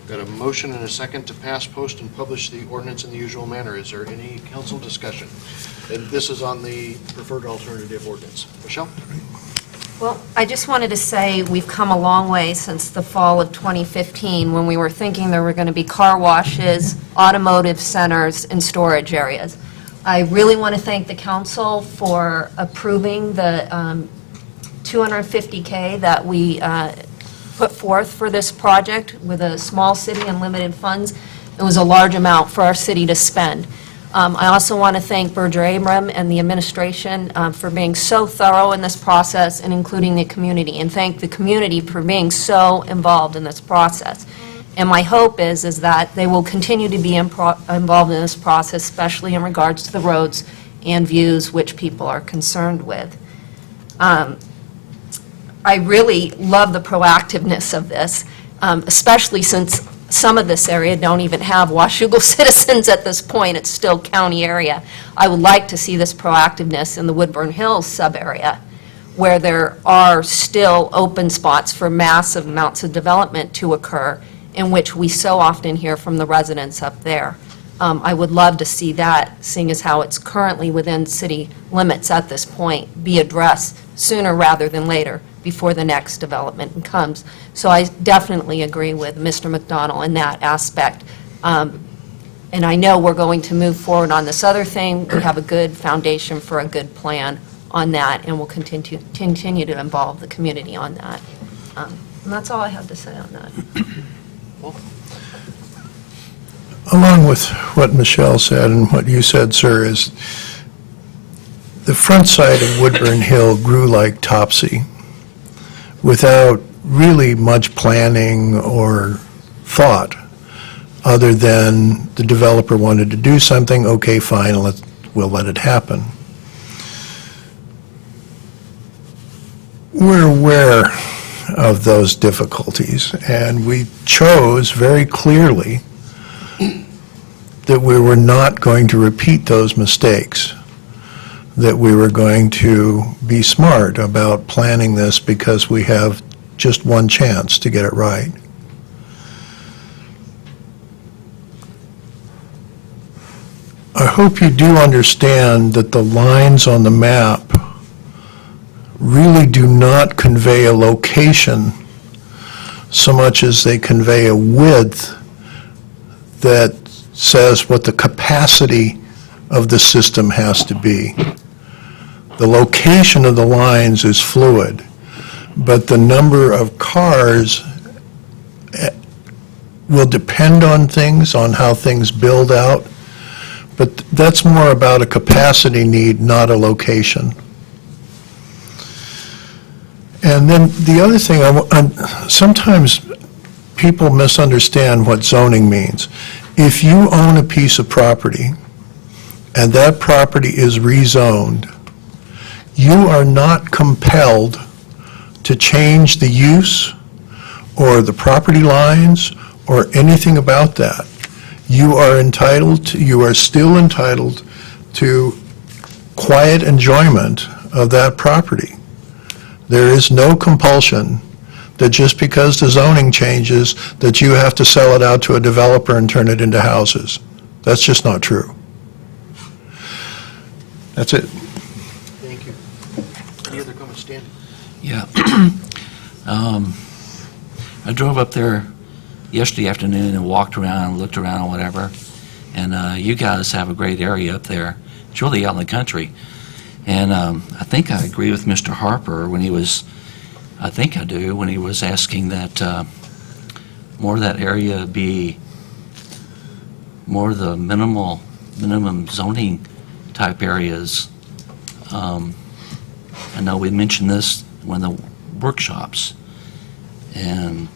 Got a motion and a second to pass, post, and publish the ordinance in the usual manner. Is there any council discussion? And this is on the preferred alternative ordinance. Michelle? Well, I just wanted to say we've come a long way since the fall of 2015, when we were thinking there were going to be car washes, automotive centers, and storage areas. I really want to thank the council for approving the $250K that we put forth for this project. With a small city and limited funds, it was a large amount for our city to spend. I also want to thank Berger Abram and the administration for being so thorough in this process and including the community, and thank the community for being so involved in this process. And my hope is that they will continue to be involved in this process, especially in regards to the roads and views which people are concerned with. I really love the proactiveness of this, especially since some of this area don't even have Washougal citizens at this point. It's still county area. I would like to see this proactiveness in the Woodburn Hills sub-area, where there are still open spots for massive amounts of development to occur, in which we so often hear from the residents up there. I would love to see that, seeing as how it's currently within city limits at this point, be addressed sooner rather than later, before the next development comes. So I definitely agree with Mr. McDonald in that aspect. And I know we're going to move forward on this other thing. We have a good foundation for a good plan on that, and we'll continue to involve the community on that. And that's all I have to say on that. Along with what Michelle said and what you said, sir, is the front side of Woodburn Hill grew like topsy without really much planning or thought, other than the developer wanted to do something, okay, fine, we'll let it happen. We're aware of those difficulties, and we chose very clearly that we were not going to repeat those mistakes, that we were going to be smart about planning this because we have just one chance to get it right. I hope you do understand that the lines on the map really do not convey a location so much as they convey a width that says what the capacity of the system has to be. The location of the lines is fluid, but the number of cars will depend on things, on how things build out, but that's more about a capacity need, not a location. And then the other thing, sometimes people misunderstand what zoning means. If you own a piece of property and that property is rezoned, you are not compelled to change the use or the property lines or anything about that. You are still entitled to quiet enjoyment of that property. There is no compulsion that just because the zoning changes, that you have to sell it out to a developer and turn it into houses. That's just not true. That's it. Thank you. Any other comments, Stan? Yeah. I drove up there yesterday afternoon and walked around and looked around and whatever, and you guys have a great area up there. It's really out in the country. And I think I agree with Mr. Harper when he was, I think I do, when he was asking that more of that area be more of the minimum zoning type areas. I know we mentioned this when the workshops, and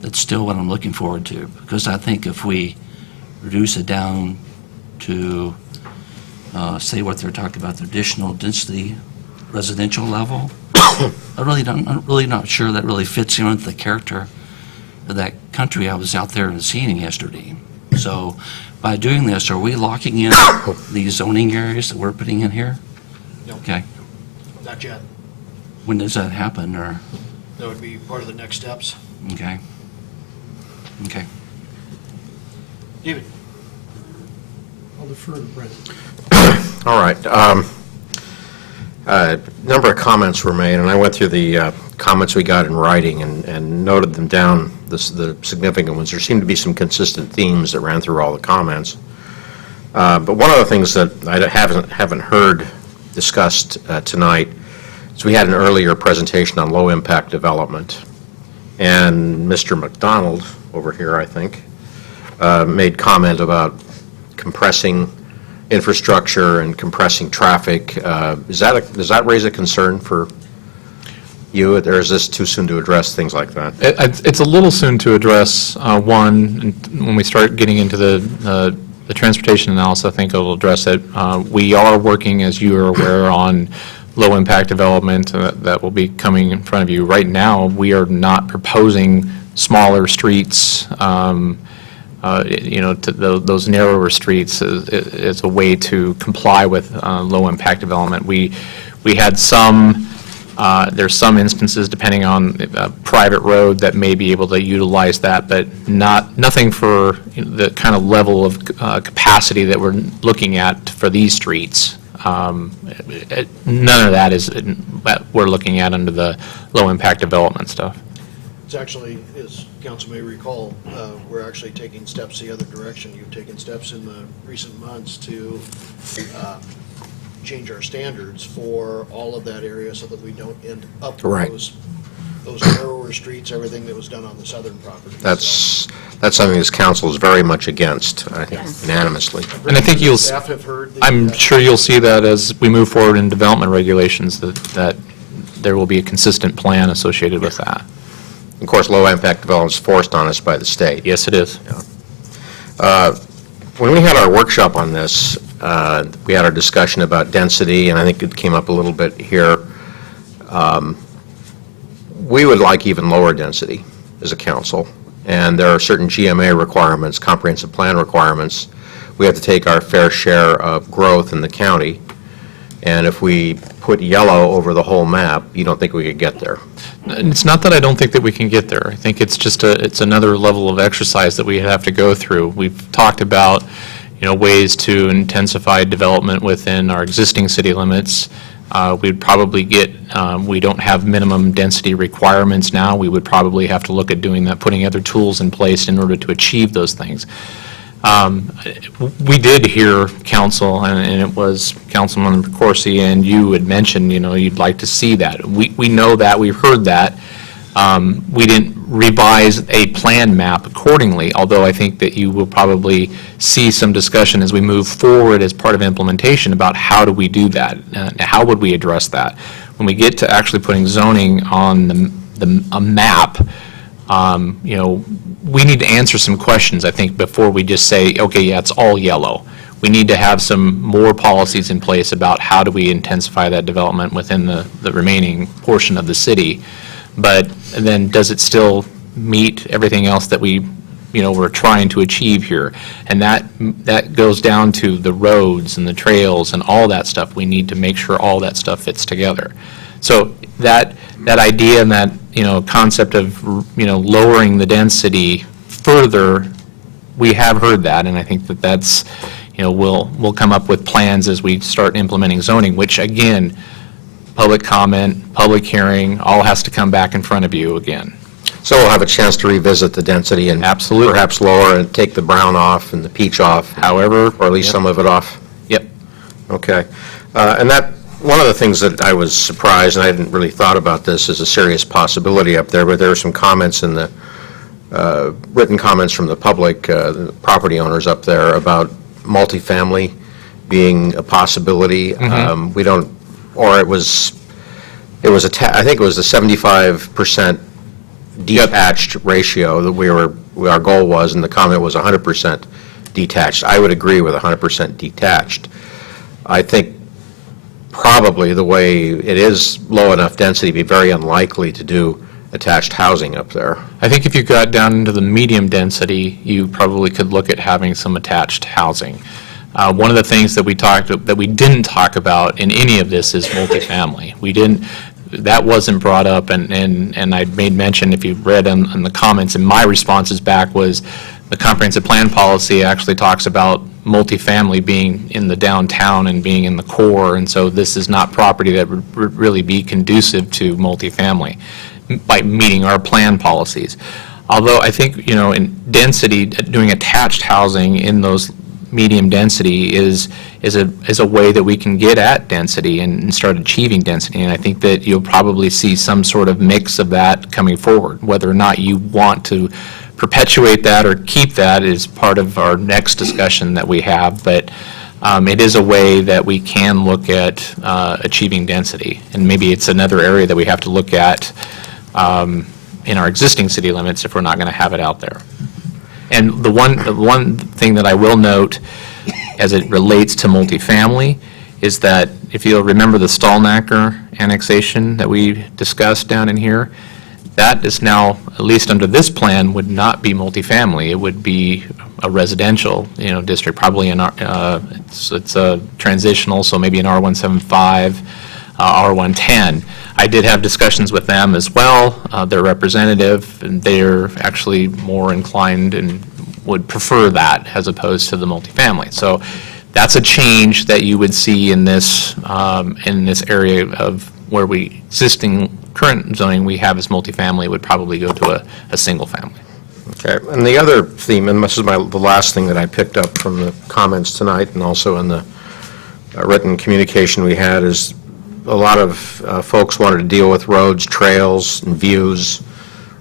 that's still what I'm looking forward to, because I think if we reduce it down to say what they're talking about, the additional density residential level, I'm really not sure that really fits in with the character of that country I was out there and seeing yesterday. So by doing this, are we locking in these zoning areas that we're putting in here? No. Okay. Not yet. When does that happen, or? That would be part of the next steps. Okay. Okay. David? I'll defer to Brent. All right. A number of comments were made, and I went through the comments we got in writing and noted them down, the significant ones. There seemed to be some consistent themes that ran through all the comments. But one of the things that I haven't heard discussed tonight is we had an earlier presentation on low-impact development, and Mr. McDonald over here, I think, made comment about compressing infrastructure and compressing traffic. Does that raise a concern for you, or is this too soon to address things like that? It's a little soon to address, one, when we start getting into the transportation analysis, I think it'll address it. We are working, as you are aware, on low-impact development that will be coming in front of you. Right now, we are not proposing smaller streets, those narrower streets is a way to comply with low-impact development. We had some, there's some instances, depending on a private road, that may be able to utilize that, but nothing for the kind of level of capacity that we're looking at for these streets. None of that is what we're looking at under the low-impact development stuff. It's actually, as council may recall, we're actually taking steps the other direction. You've taken steps in the recent months to change our standards for all of that area so that we don't end up Right. with those narrower streets, everything that was done on the southern property. That's something this council is very much against, I think unanimously. And I think you'll, Staff have heard the, I'm sure you'll see that as we move forward in development regulations, that there will be a consistent plan associated with that. Of course, low-impact development is forced on us by the state. Yes, it is. When we had our workshop on this, we had our discussion about density, and I think it came up a little bit here. We would like even lower density as a council, and there are certain GMA requirements, comprehensive plan requirements. We have to take our fair share of growth in the county, and if we put yellow over the whole map, you don't think we could get there. And it's not that I don't think that we can get there. I think it's just it's another level of exercise that we have to go through. We've talked about, ways to intensify development within our existing city limits. We'd probably we don't have minimum density requirements now. We would probably have to look at doing that, putting other tools in place in order to achieve those things. We did hear council, and it was Councilman Corsi and you had mentioned, you'd like to see that. We know that, we've heard that. We didn't revise a plan map accordingly, although I think that you will probably see some discussion as we move forward as part of implementation about how do we do that, how would we address that. When we get to actually putting zoning on a map, we need to answer some questions, I think, before we just say, okay, yeah, it's all yellow. We need to have some more policies in place about how do we intensify that development within the remaining portion of the city. But then does it still meet everything else that we're trying to achieve here? And that goes down to the roads and the trails and all that stuff. We need to make sure all that stuff fits together. So that idea and that, concept of, lowering the density further, we have heard that, and I think that's, we'll come up with plans as we start implementing zoning, which again, public comment, public hearing, all has to come back in front of you again. So we'll have a chance to revisit the density and Absolutely. perhaps lower and take the brown off and the peach off. However. Or at least some of it off. Yep. Okay. And one of the things that I was surprised, and I hadn't really thought about this as a serious possibility up there, but there were some comments in the written comments from the public, the property owners up there about multifamily being a possibility. Mm-hmm. We don't, or I think it was the 75% detached ratio that our goal was, and the comment was 100% detached. I would agree with 100% detached. I think probably the way it is low enough density, it'd be very unlikely to do attached housing up there. I think if you got down into the medium density, you probably could look at having some attached housing. One of the things that we didn't talk about in any of this is multifamily. That wasn't brought up, and I made mention, if you read in the comments, and my responses back was, the comprehensive plan policy actually talks about multifamily being in the downtown and being in the core, and so this is not property that would really be conducive to multifamily by meeting our plan policies. Although I think, in density, doing attached housing in those medium density is a way that we can get at density and start achieving density. And I think that you'll probably see some sort of mix of that coming forward. Whether or not you want to perpetuate that or keep that is part of our next discussion that we have. But it is a way that we can look at achieving density. And maybe it's another area that we have to look at in our existing city limits if we're not going to have it out there. And the one thing that I will note as it relates to multifamily is that if you'll remember the Stallnacker annexation that we discussed down in here, that is now, at least under this plan, would not be multifamily. It would be a residential, district, probably it's a transitional, so maybe an R175, R110. I did have discussions with them as well, their representative, and they're actually more inclined and would prefer that as opposed to the multifamily. So that's a change that you would see in this area of where existing current zoning we have as multifamily would probably go to a single family. Okay, and the other theme, and this is the last thing that I picked up from the comments tonight and also in the written communication we had is a lot of folks wanted to deal with roads, trails, and views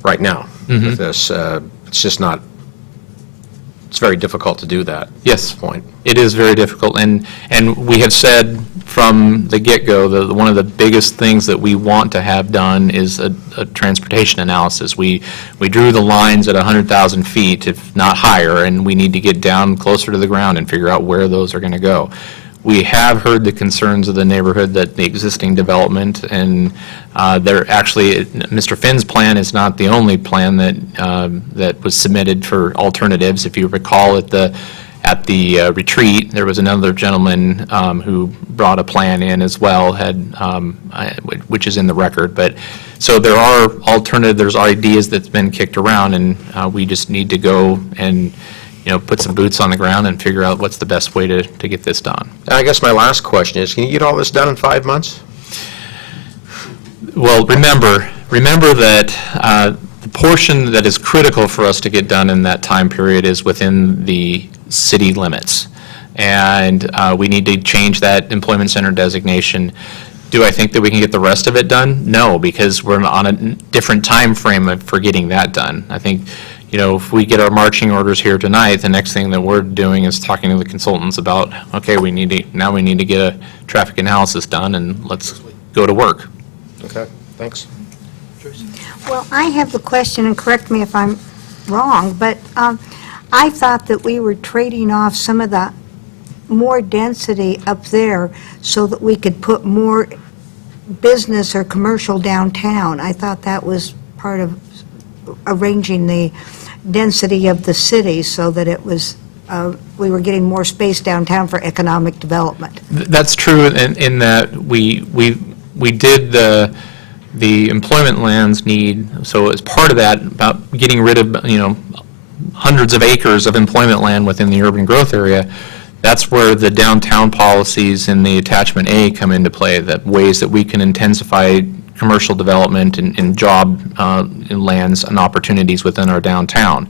right now with this. It's just not, it's very difficult to do that. Yes. At this point. It is very difficult, and we have said from the get-go that one of the biggest things that we want to have done is a transportation analysis. We drew the lines at 100,000 feet, if not higher, and we need to get down closer to the ground and figure out where those are going to go. We have heard the concerns of the neighborhood that the existing development, and there actually, Mr. Finn's plan is not the only plan that was submitted for alternatives. If you recall, at the retreat, there was another gentleman who brought a plan in as well, which is in the record. But so there are there's ideas that's been kicked around, and we just need to go and put some boots on the ground and figure out what's the best way to get this done. And I guess my last question is, can you get all this done in 5 months? Well, remember that the portion that is critical for us to get done in that time period is within the city limits. And we need to change that employment center designation. Do I think that we can get the rest of it done? No, because we're on a different time frame for getting that done. I think, if we get our marching orders here tonight, the next thing that we're doing is talking to the consultants about, okay, now we need to get a traffic analysis done, and let's go to work. Okay, thanks. Well, I have the question, and correct me if I'm wrong, but I thought that we were trading off some of the more density up there so that we could put more business or commercial downtown. I thought that was part of arranging the density of the city so that it was, we were getting more space downtown for economic development. That's true in that we did the employment lands need, so as part of that, about getting rid of, hundreds of acres of employment land within the urban growth area, that's where the downtown policies in the attachment A come into play, that ways that we can intensify commercial development and job lands and opportunities within our downtown.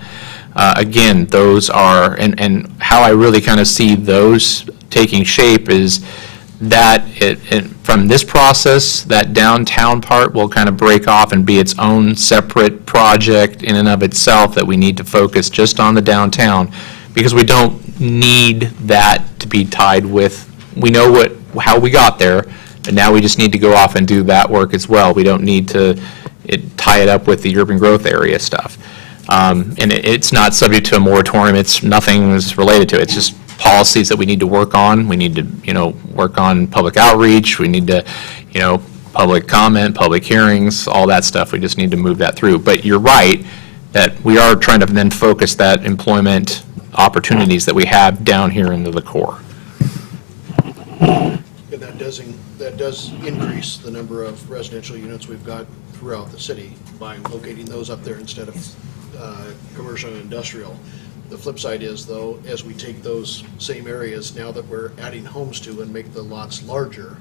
Again, those are, and how I really kind of see those taking shape is that from this process, that downtown part will kind of break off and be its own separate project in and of itself, that we need to focus just on the downtown, because we don't need that to be tied with, we know how we got there, and now we just need to go off and do that work as well. We don't need to tie it up with the urban growth area stuff. And it's not subject to a moratorium. Nothing is related to it. It's just policies that we need to work on. We need to, work on public outreach. We need to, public comment, public hearings, all that stuff. We just need to move that through. But you're right that we are trying to then focus that employment opportunities that we have down here into the core. And that does increase the number of residential units we've got throughout the city by locating those up there instead of commercial and industrial. The flip side is, though, as we take those same areas, now that we're adding homes to and make the lots larger,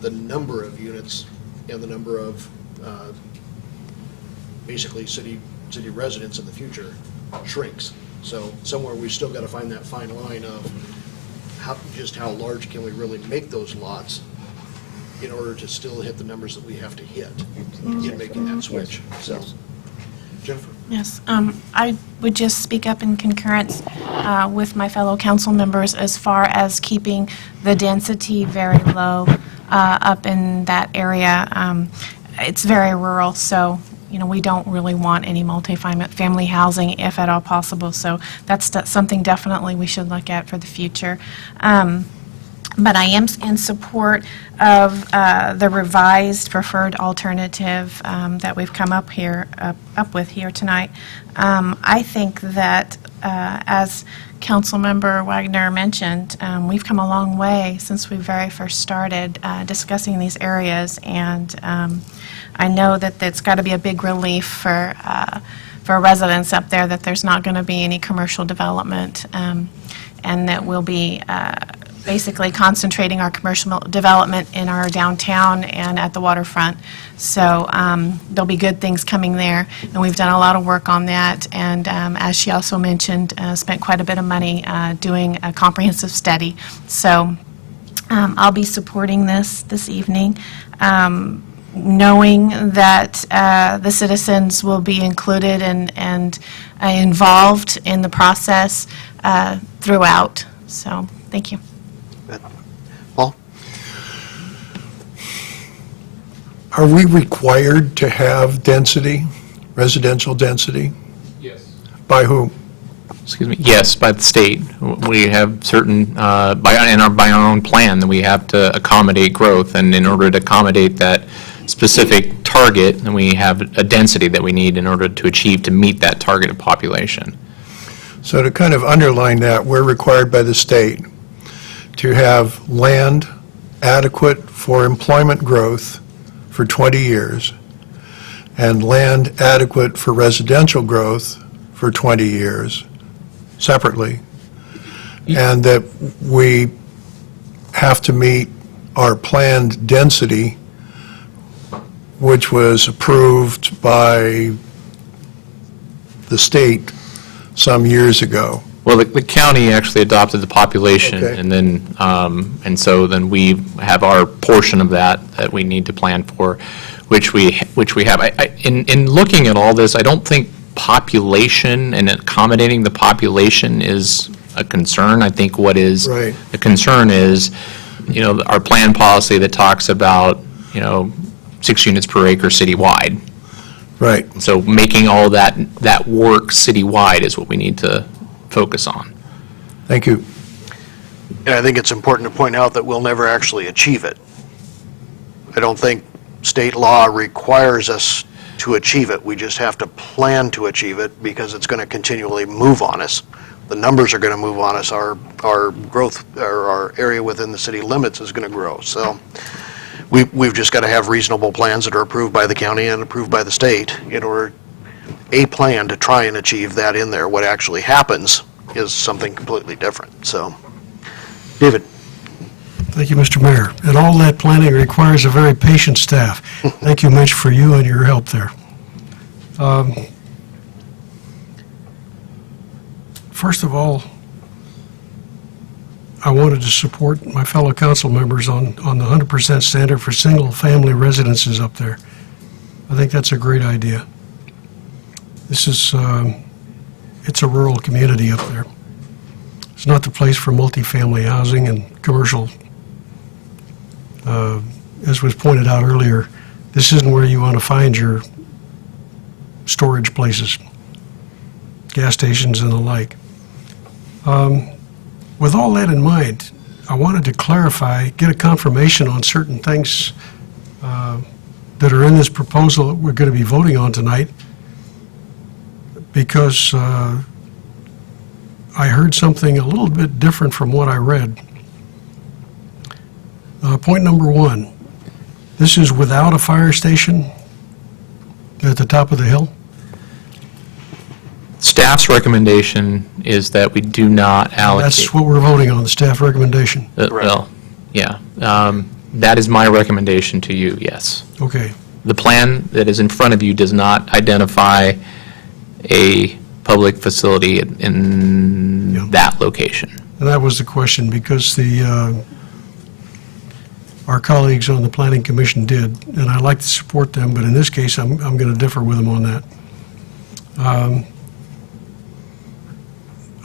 the number of units and the number of basically city residents in the future shrinks. So somewhere we've still got to find that fine line of how large can we really make those lots in order to still hit the numbers that we have to hit in making that switch. So, Jennifer? Yes, I would just speak up in concurrence with my fellow council members as far as keeping the density very low up in that area. It's very rural, so we don't really want any multi-family housing if at all possible. So that's something definitely we should look at for the future. But I am in support of the revised preferred alternative that we've come up with here tonight. I think that, as Councilmember Wagner mentioned, we've come a long way since we very first started discussing these areas, and I know that it's got to be a big relief for residents up there that there's not going to be any commercial development, and that we'll be basically concentrating our commercial development in our downtown and at the waterfront. So there'll be good things coming there, and we've done a lot of work on that, and as she also mentioned, spent quite a bit of money doing a comprehensive study. So I'll be supporting this evening, knowing that the citizens will be included and involved in the process throughout. So, thank you. Paul? Are we required to have density, residential density? Yes. By whom? Excuse me, yes, by the state. We have certain, by our own plan, that we have to accommodate growth, and in order to accommodate that specific target, then we have a density that we need in order to achieve, to meet that targeted population. So to kind of underline that, we're required by the state to have land adequate for employment growth for 20 years and land adequate for residential growth for 20 years separately, and that we have to meet our planned density, which was approved by the state some years ago. Well, the county actually adopted the population, Okay. and then, and so then we have our portion of that we need to plan for, which we have. In looking at all this, I don't think population and accommodating the population is a concern. I think what is Right. a concern is, our plan policy that talks about, 6 units per acre citywide. Right. So making all that work citywide is what we need to focus on. Thank you. And I think it's important to point out that we'll never actually achieve it. I don't think state law requires us to achieve it. We just have to plan to achieve it because it's going to continually move on us. The numbers are going to move on us. Our growth, or our area within the city limits is going to grow. So we've just got to have reasonable plans that are approved by the county and approved by the state in order, a plan to try and achieve that in there. What actually happens is something completely different. So, David? Thank you, Mr. Mayor. And all that planning requires a very patient staff. Thank you, Mitch, for you and your help there. First of all, I wanted to support my fellow council members on the 100% standard for single-family residences up there. I think that's a great idea. This is, it's a rural community up there. It's not the place for multifamily housing and commercial. As was pointed out earlier, this isn't where you want to find your storage places, gas stations and the like. With all that in mind, I wanted to clarify, get a confirmation on certain things that are in this proposal that we're going to be voting on tonight, because I heard something a little bit different from what I read. Point number one, this is without a fire station at the top of the hill? Staff's recommendation is that we do not allocate. That's what we're voting on, the staff recommendation. Well, yeah. That is my recommendation to you, yes. Okay. The plan that is in front of you does not identify a public facility in that location. And that was the question, because our colleagues on the Planning Commission did, and I like to support them, but in this case, I'm going to differ with them on that.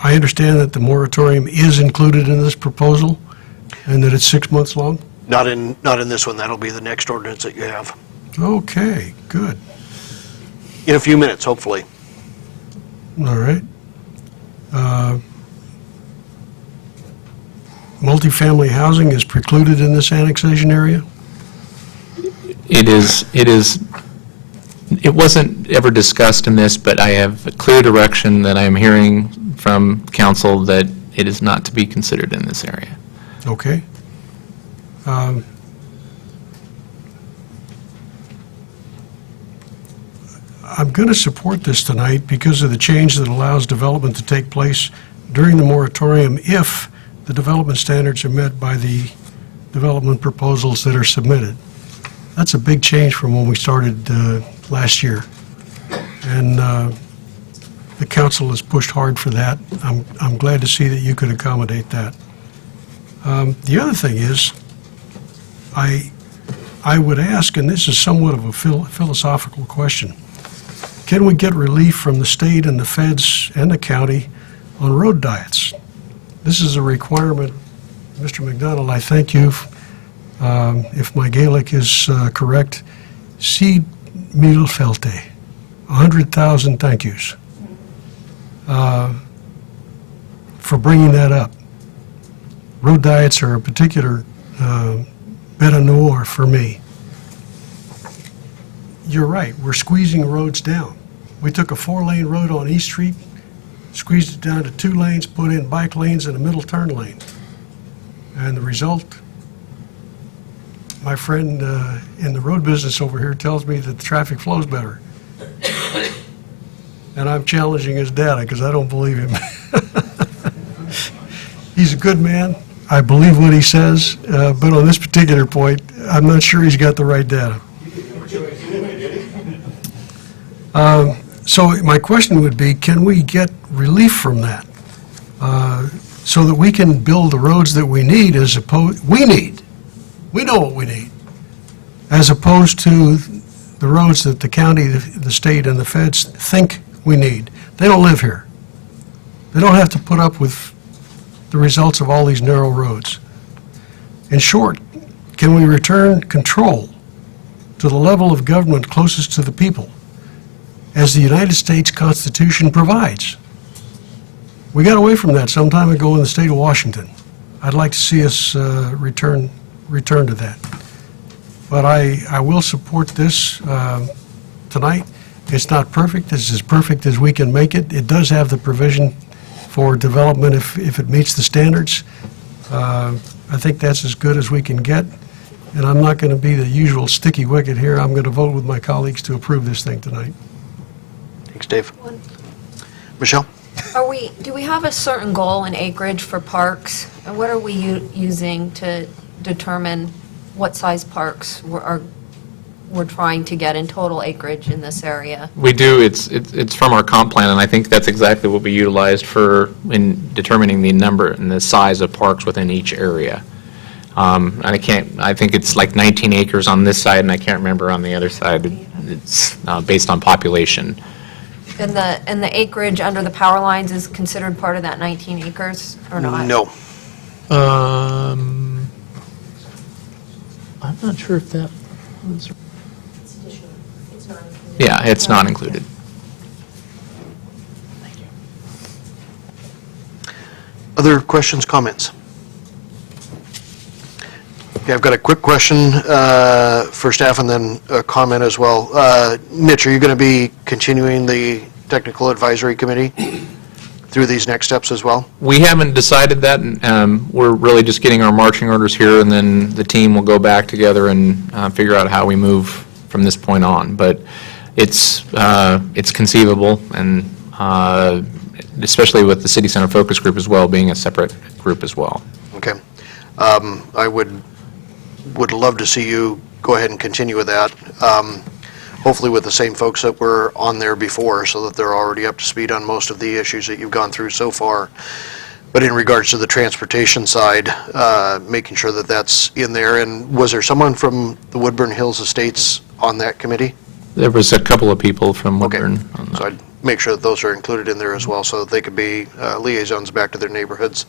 I understand that the moratorium is included in this proposal, and that it's 6 months long? Not in this one. That'll be the next ordinance that you have. Okay, good. In a few minutes, hopefully. All right. Multifamily housing is precluded in this annexation area? It wasn't ever discussed in this, but I have a clear direction that I am hearing from council that it is not to be considered in this area. Okay. I'm going to support this tonight because of the change that allows development to take place during the moratorium if the development standards are met by the development proposals that are submitted. That's a big change from when we started last year. And the council has pushed hard for that. I'm glad to see that you could accommodate that. The other thing is, I would ask, and this is somewhat of a philosophical question, can we get relief from the state and the feds and the county on road diets? This is a requirement. Mr. McDonald, I thank you, if my Gaelic is correct, Seed Mielfelte, 100,000 thank yous for bringing that up. Road diets are a particular bête noire for me. You're right, we're squeezing roads down. We took a 4-lane road on East Street, squeezed it down to 2 lanes, put in bike lanes and a middle turn lane. And the result, my friend in the road business over here tells me that the traffic flows better. And I'm challenging his data because I don't believe him. He's a good man. I believe what he says, but on this particular point, I'm not sure he's got the right data. So my question would be, can we get relief from that? So that we can build the roads that we need we know what we need, as opposed to the roads that the county, the state, and the feds think we need. They don't live here. They don't have to put up with the results of all these narrow roads. In short, can we return control to the level of government closest to the people, as the United States Constitution provides? We got away from that some time ago in the state of Washington. I'd like to see us return to that. But I will support this tonight. It's not perfect. It's as perfect as we can make it. It does have the provision for development if it meets the standards. I think that's as good as we can get. And I'm not going to be the usual sticky wicket here. I'm going to vote with my colleagues to approve this thing tonight. Thanks, Dave. Michelle? Do we have a certain goal in acreage for parks? And what are we using to determine what size parks we're trying to get in total acreage in this area? We do, it's from our comp plan, and I think that's exactly what we utilized in determining the number and the size of parks within each area. And I think it's like 19 acres on this side, and I can't remember on the other side. It's based on population. And the acreage under the power lines is considered part of that 19 acres, or not? No. I'm not sure if that was... It's additional. It's not included. Yeah, it's not included. Other questions, comments? Okay, I've got a quick question for staff and then a comment as well. Mitch, are you going to be continuing the Technical Advisory Committee through these next steps as well? We haven't decided that. We're really just getting our marching orders here, and then the team will go back together and figure out how we move from this point on. But it's conceivable, and especially with the City Center Focus Group as well, being a separate group as well. Okay. I would love to see you go ahead and continue with that, hopefully with the same folks that were on there before, so that they're already up to speed on most of the issues that you've gone through so far. But in regards to the transportation side, making sure that that's in there. And was there someone from the Woodburn Hills Estates on that committee? There was a couple of people from Woodburn. Okay. So I'd make sure that those are included in there as well, so that they could be liaisons back to their neighborhoods.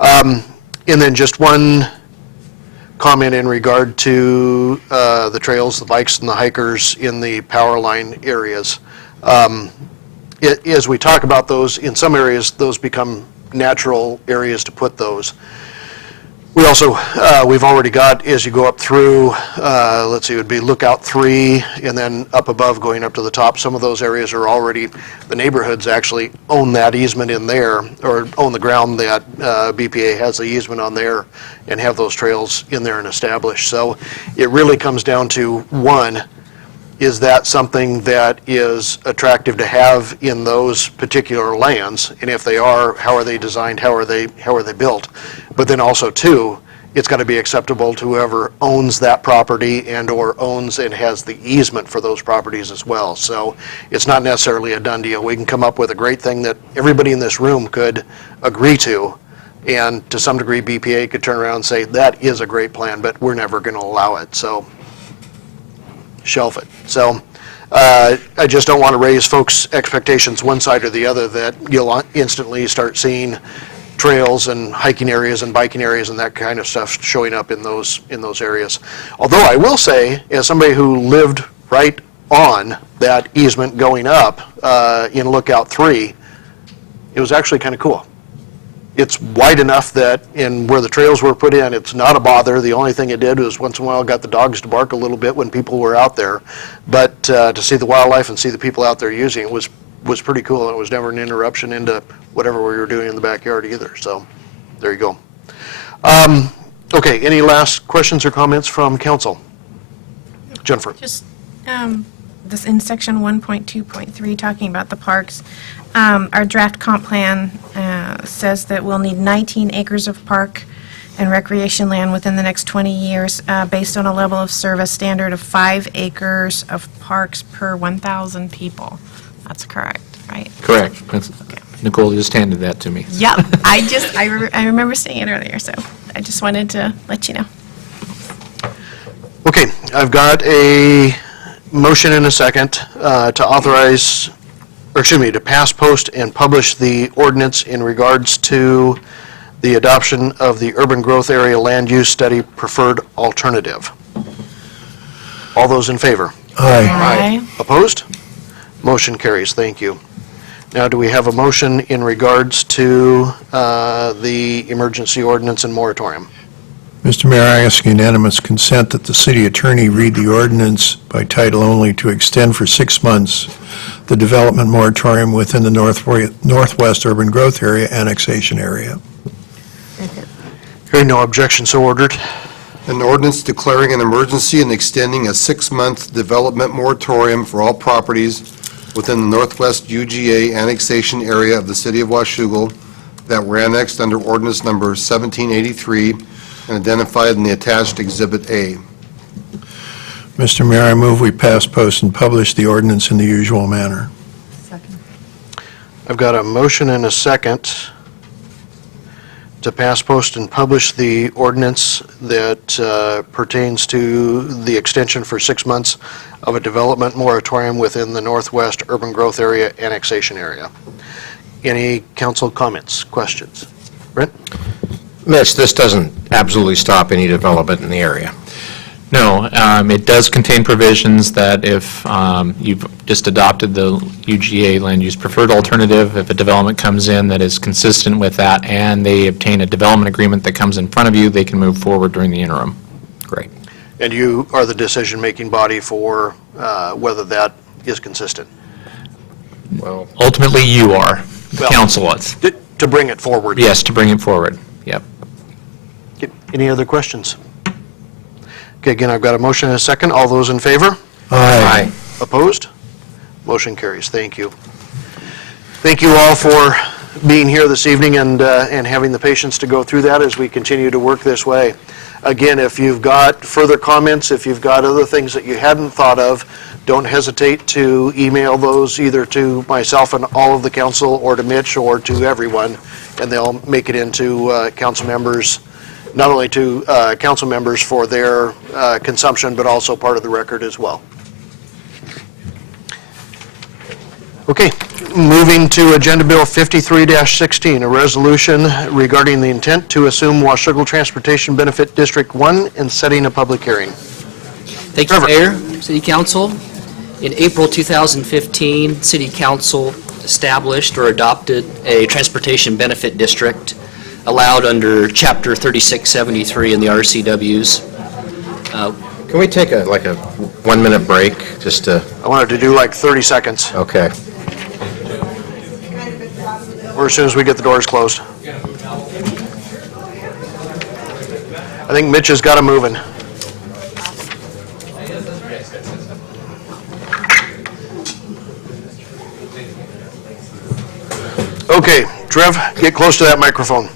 And then just one comment in regard to the trails, the bikes, and the hikers in the power line areas. As we talk about those, in some areas, those become natural areas to put those. We also, we've already got, as you go up through, let's see, it would be Lookout 3, and then up above, going up to the top, some of those areas are already, the neighborhoods actually own that easement in there, or own the ground that BPA has the easement on there, and have those trails in there and established. So it really comes down to, one, is that something that is attractive to have in those particular lands? And if they are, how are they designed? How are they built? But then also, two, it's got to be acceptable to whoever owns that property and or owns and has the easement for those properties as well. So it's not necessarily a done deal. We can come up with a great thing that everybody in this room could agree to, And to some degree, BPA could turn around and say, that is a great plan, but we're never going to allow it, so shelf it. So I just don't want to raise folks' expectations one side or the other, that you'll instantly start seeing trails and hiking areas and biking areas and that kind of stuff showing up in those areas. Although I will say, as somebody who lived right on that easement going up in Lookout 3, it was actually kind of cool. It's wide enough that in where the trails were put in, it's not a bother. The only thing it did was once in a while got the dogs to bark a little bit when people were out there. But to see the wildlife and see the people out there using it was pretty cool, and it was never an interruption into whatever we were doing in the backyard either. So there you go. Okay, any last questions or comments from council? Jennifer? Just this in section 1.2.3, talking about the parks, our draft comp plan says that we'll need 19 acres of park and recreation land within the next 20 years, based on a level of service standard of 5 acres of parks per 1,000 people. That's correct, right? Correct. Nicole just handed that to me. Yep, I remember seeing it earlier, so I just wanted to let you know. Okay, I've got a motion and a second to authorize, or excuse me, to pass, post, and publish the ordinance in regards to the adoption of the urban growth area land use study preferred alternative. All those in favor? Aye. Opposed? Motion carries. Thank you. Now, do we have a motion in regards to the emergency ordinance and moratorium? Mr. Mayor, I ask unanimous consent that the city attorney read the ordinance by title only to extend for 6 months the development moratorium within the Northwest Urban Growth Area annexation area. Hearing no objection, so ordered. An ordinance declaring an emergency and extending a 6-month development moratorium for all properties within the Northwest UGA annexation area of the city of Washougal that were annexed under ordinance number 1783 and identified in the attached Exhibit A. Mr. Mayor, I move we pass, post, and publish the ordinance in the usual manner. I've got a motion and a second to pass, post, and publish the ordinance that pertains to the extension for 6 months of a development moratorium within the Northwest Urban Growth Area annexation area. Any council comments, questions? Brent? Mitch, this doesn't absolutely stop any development in the area. No, it does contain provisions that if you've just adopted the UGA land use preferred alternative, if a development comes in that is consistent with that and they obtain a development agreement that comes in front of you, they can move forward during the interim. Great. And you are the decision-making body for whether that is consistent? Well, Ultimately, you are, the Well, council is. To bring it forward? Yes, to bring it forward, yep. Any other questions? Okay, again, I've got a motion and a second. All those in favor? Aye. Opposed? Motion carries. Thank you. Thank you all for being here this evening and having the patience to go through that as we continue to work this way. Again, if you've got further comments, if you've got other things that you hadn't thought of, don't hesitate to email those either to myself and all of the council or to Mitch or to everyone, and they'll make it into council members, not only to council members for their consumption, but also part of the record as well. Okay, moving to Agenda Bill 53-16, a resolution regarding the intent to assume Washougal Transportation Benefit District 1 and setting a public hearing. Thank you, Mayor, City Council. In April 2015, City Council established or adopted a transportation benefit district allowed under Chapter 3673 in the RCWs. Can we take a 1-minute break, just to... I wanted to do like 30 seconds. Okay. Or as soon as we get the doors closed. I think Mitch has got him moving. Okay, Trev, get close to that microphone.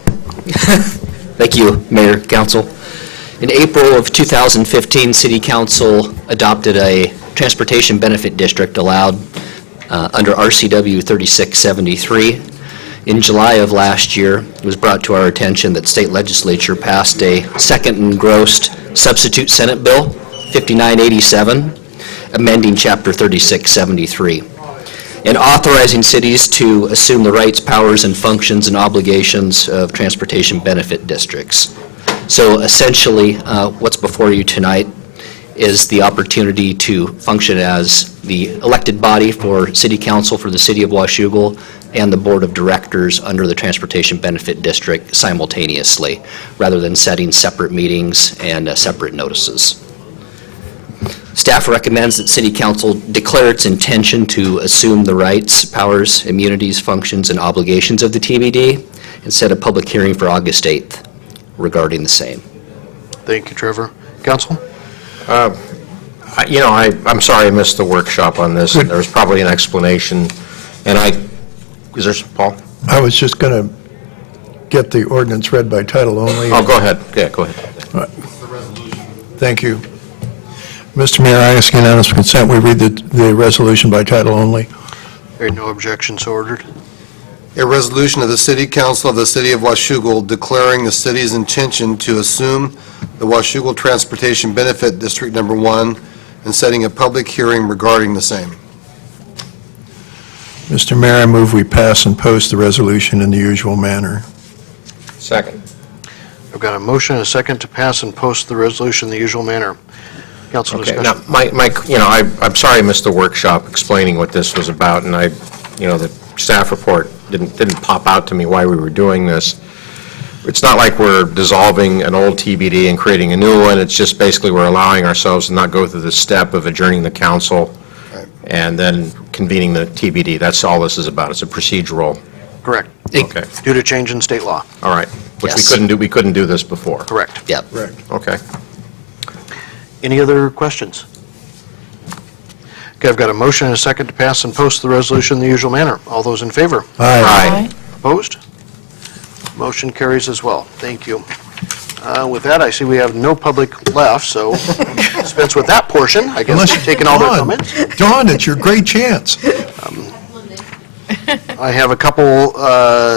Thank you, Mayor, Council. In April of 2015, City Council adopted a transportation benefit district allowed under RCW 3673. In July of last year, it was brought to our attention that state legislature passed a second engrossed substitute Senate Bill, 5987, amending Chapter 3673, and authorizing cities to assume the rights, powers, and functions and obligations of transportation benefit districts. So essentially, what's before you tonight is the opportunity to function as the elected body for city council for the city of Washougal and the board of directors under the Transportation Benefit District simultaneously, rather than setting separate meetings and separate notices. Staff recommends that city council declare its intention to assume the rights, powers, immunities, functions, and obligations of the TBD and set a public hearing for August 8th regarding the same. Thank you, Trevor. Council? I'm sorry I missed the workshop on this, and there was probably an explanation, and is there, Paul? I was just going to get the ordinance read by title only. Oh, go ahead. Yeah, go ahead. Thank you. Mr. Mayor, I ask unanimous consent, we read the resolution by title only. Hearing no objection, so ordered. A resolution of the City Council of the City of Washougal declaring the city's intention to assume the Washougal Transportation Benefit District Number 1 and setting a public hearing regarding the same. Mr. Mayor, I move we pass and post the resolution in the usual manner. Second. I've got a motion and a second to pass and post the resolution in the usual manner. Council Okay, discussion. now, I'm sorry I missed the workshop explaining what this was about, and the staff report didn't pop out to me why we were doing this. It's not like we're dissolving an old TBD and creating a new one. It's just basically we're allowing ourselves to not go through the step of adjourning the council and then convening the TBD. That's all this is about. It's a procedural. Correct. Okay. Due to change in state law. All right. Which Yes. we couldn't do this before. Correct. Yep. Okay. Any other questions? Okay, I've got a motion and a second to pass and post the resolution in the usual manner. All those in favor? Aye. Opposed? Motion carries as well. Thank you. With that, I see we have no public left, so dispense with that portion. I guess we've taken all their comments. Dawn, it's your great chance. I have a couple,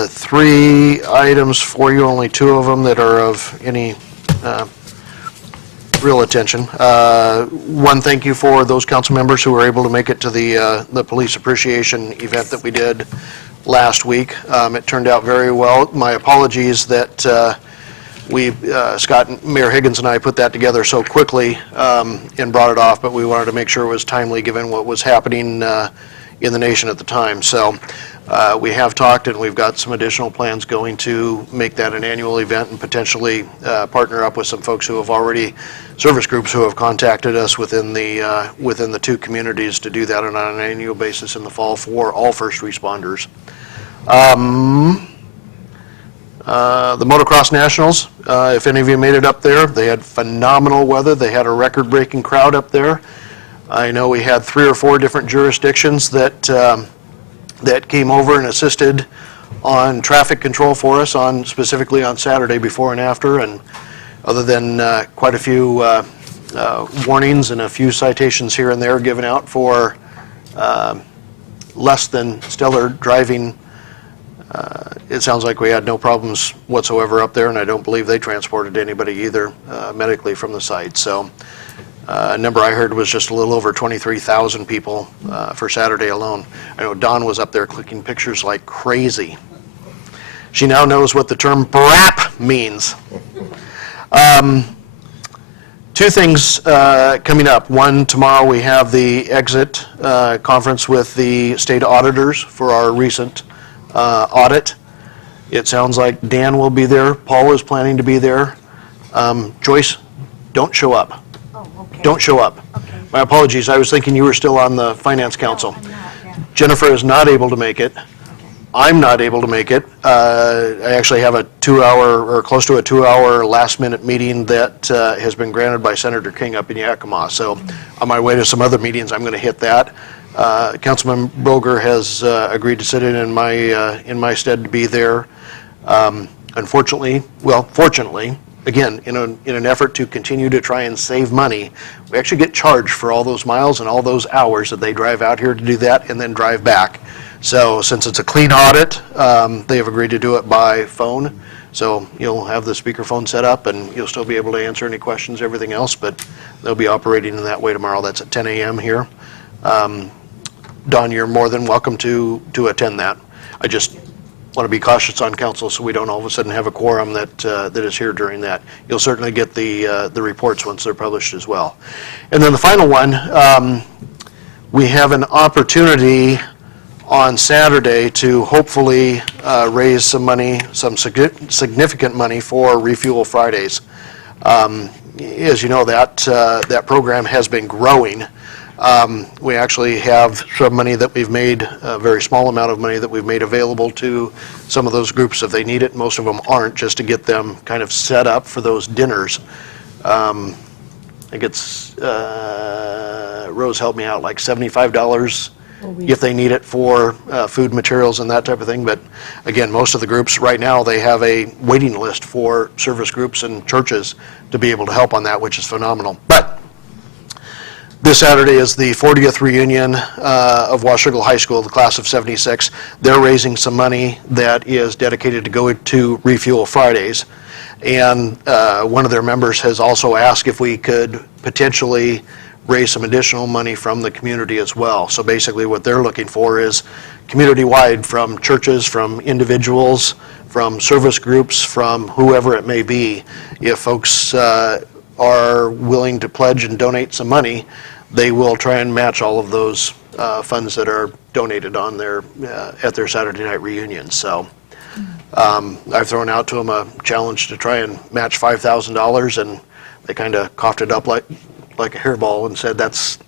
3 items for you, only 2 of them that are of any real attention. One, thank you for those council members who were able to make it to the police appreciation event that we did last week. It turned out very well. My apologies that Scott, Mayor Higgins and I put that together so quickly and brought it off, but we wanted to make sure it was timely given what was happening in the nation at the time. So we have talked, and we've got some additional plans going to make that an annual event and potentially partner up with some folks who have already, service groups who have contacted us within the 2 communities to do that on an annual basis in the fall for all first responders. The Motocross Nationals, if any of you made it up there, they had phenomenal weather. They had a record-breaking crowd up there. I know we had 3 or 4 different jurisdictions that came over and assisted on traffic control for us specifically on Saturday before and after, and other than quite a few warnings and a few citations here and there given out for less than stellar driving, it sounds like we had no problems whatsoever up there, and I don't believe they transported anybody either medically from the site. So a number I heard was just a little over 23,000 people for Saturday alone. I know Dawn was up there clicking pictures like crazy. She now knows what the term BRAP means. 2 things coming up. One, tomorrow we have the exit conference with the state auditors for our recent audit. It sounds like Dan will be there. Paul is planning to be there. Joyce, don't show up. Don't show up. My apologies. I was thinking you were still on the Finance Council. Jennifer is not able to make it. I'm not able to make it. I actually have a 2-hour or close to a 2-hour last-minute meeting that has been granted by Senator King up in Yakima. So on my way to some other meetings, I'm going to hit that. Councilman Broger has agreed to sit in my stead to be there. Fortunately, again, in an effort to continue to try and save money, we actually get charged for all those miles and all those hours that they drive out here to do that and then drive back. So since it's a clean audit, they have agreed to do it by phone. So you'll have the speakerphone set up, and you'll still be able to answer any questions, everything else, but they'll be operating in that way tomorrow. That's at 10 a.m. here. Don, you're more than welcome to attend that. I just want to be cautious on council so we don't all of a sudden have a quorum that is here during that. You'll certainly get the reports once they're published as well. And then the final one, we have an opportunity on Saturday to hopefully raise some money, some significant money for Refuel Fridays. As you know, that program has been growing. We actually have some money that we've made, a very small amount of money that we've made available to some of those groups if they need it. Most of them aren't, just to get them kind of set up for those dinners. I think it's, Rose helped me out, like $75 if they need it for food materials and that type of thing. But again, most of the groups right now, they have a waiting list for service groups and churches to be able to help on that, which is phenomenal. But this Saturday is the 40th reunion of Washougal High School, the class of 76. They're raising some money that is dedicated to go to Refuel Fridays. And one of their members has also asked if we could potentially raise some additional money from the community as well. So basically what they're looking for is community-wide, from churches, from individuals, from service groups, from whoever it may be. If folks are willing to pledge and donate some money, they will try and match all of those funds that are donated on their at their Saturday night reunion. So I've thrown out to them a challenge to try and match $5,000, and they kind of coughed it up like a hairball and said, that's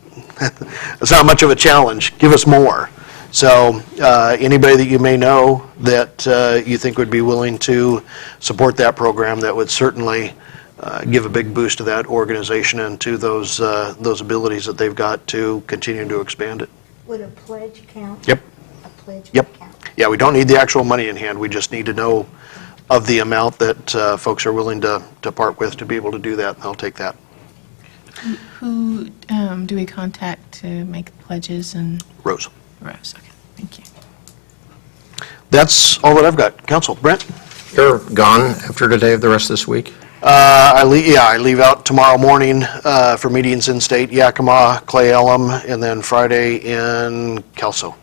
not much of a challenge, give us more. So anybody that you may know that you think would be willing to support that program, that would certainly give a big boost to that organization and to those abilities that they've got to continue to expand it. Would a pledge count? Yep. A pledge Yep. would count? Yeah, we don't need the actual money in hand, we just need to know of the amount that folks are willing to part with to be able to do that, and they'll take that. Who do we contact to make pledges and? Rose. Rose, okay, thank you. That's all that I've got. Council, Brent? You're gone after today of the rest of this week? I leave out tomorrow morning for meetings in state, Yakima, Clay Elum, and then Friday in Kelso.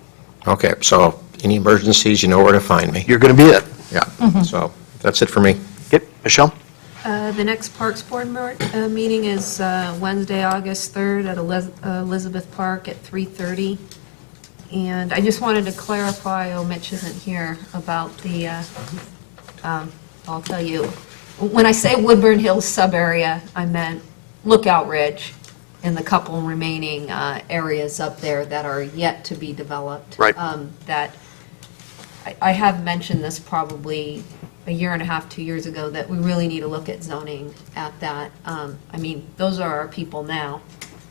Okay, so any emergencies, you know where to find me. You're going to be it. Yeah, so that's it for me. Okay, Michelle? The next Parks Board meeting is Wednesday, August 3rd at Elizabeth Park at 3:30. And I just wanted to clarify, Mitch isn't here, about the, I'll tell you, when I say Woodburn Hills sub-area, I meant Lookout Ridge and the couple remaining areas up there that are yet to be developed. Right. That, I have mentioned this probably a year and a half, 2 years ago, that we really need to look at zoning at that. I mean, those are our people now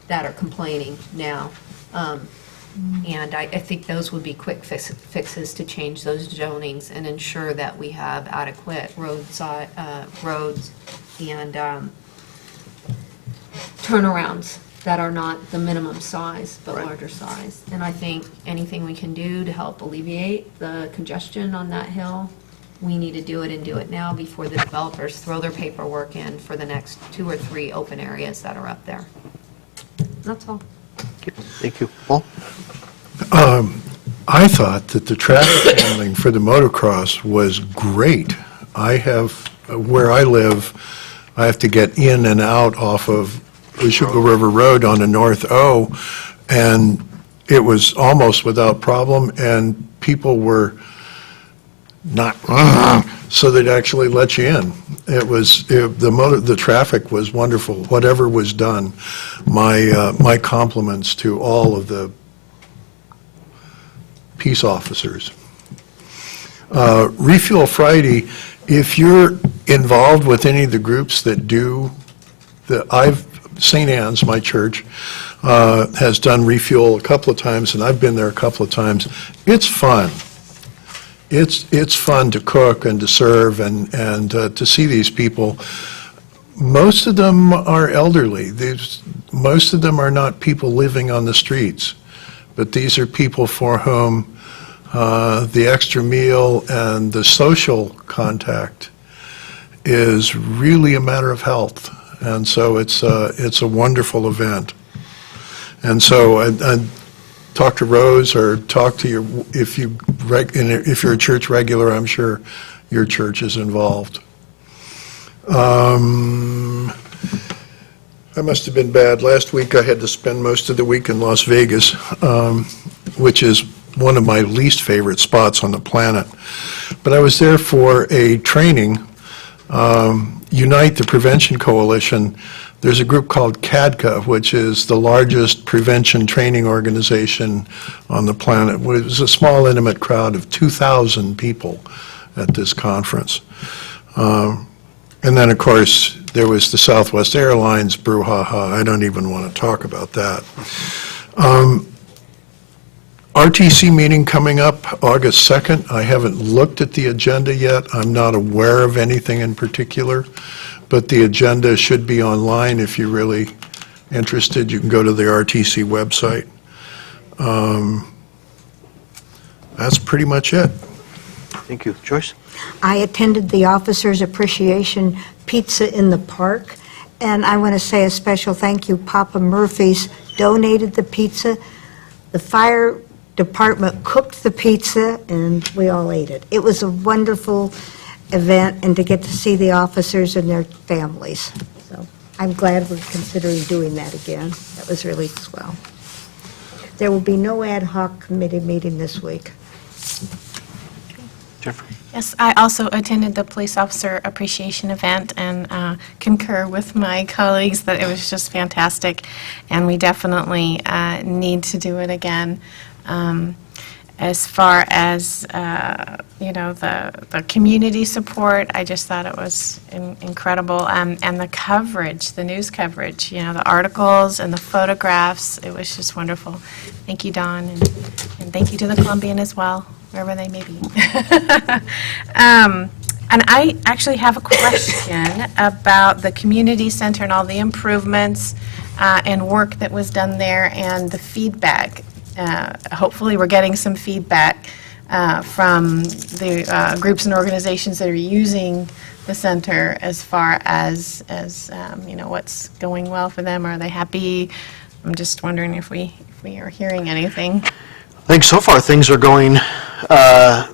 that are complaining now. And I think those would be quick fixes to change those zonings and ensure that we have adequate roads and turnarounds that are not the minimum size, but larger size. And I think anything we can do to help alleviate the congestion on that hill, we need to do it and do it now before the developers throw their paperwork in for the next 2 or 3 open areas that are up there. That's all. Thank you. Paul? I thought that the traffic handling for the motocross was great. Where I live, I have to get in and out off of Washougal River Road on the North O, and it was almost without problem, and people were not, so they'd actually let you in. The traffic was wonderful, whatever was done. My compliments to all of the peace officers. Refuel Friday, if you're involved with any of the groups that do, St. Anne's, my church, has done refuel a couple of times, and I've been there a couple of times. It's fun. It's fun to cook and to serve and to see these people. Most of them are elderly. Most of them are not people living on the streets, but these are people for whom the extra meal and the social contact is really a matter of health. And so it's a wonderful event. And so I'd talk to Rose or talk to your, if you're a church regular, I'm sure your church is involved. I must have been bad. Last week, I had to spend most of the week in Las Vegas, which is one of my least favorite spots on the planet. But I was there for a training, Unite the Prevention Coalition. There's a group called CADCA, which is the largest prevention training organization on the planet. It was a small, intimate crowd of 2,000 people at this conference. And then, of course, there was the Southwest Airlines brouhaha. I don't even want to talk about that. RTC meeting coming up August 2nd. I haven't looked at the agenda yet. I'm not aware of anything in particular, but the agenda should be online if you're really interested. You can go to the RTC website. That's pretty much it. Thank you. Joyce? I attended the Officers Appreciation Pizza in the Park, and I want to say a special thank you. Papa Murphy's donated the pizza. The fire department cooked the pizza, and we all ate it. It was a wonderful event, and to get to see the officers and their families. So I'm glad we're considering doing that again. That was really swell. There will be no ad hoc committee meeting this week. Jeffrey? Yes, I also attended the Police Officer Appreciation event and concur with my colleagues that it was just fantastic, and we definitely need to do it again. As far as, the community support, I just thought it was incredible. And the coverage, the news coverage, the articles and the photographs, it was just wonderful. Thank you, Dawn, and thank you to the Columbian as well, wherever they may be. And I actually have a question about the community center and all the improvements and work that was done there and the feedback. Hopefully, we're getting some feedback from the groups and organizations that are using the center as far as what's going well for them. Are they happy? I'm just wondering if we are hearing anything. I think so far things are going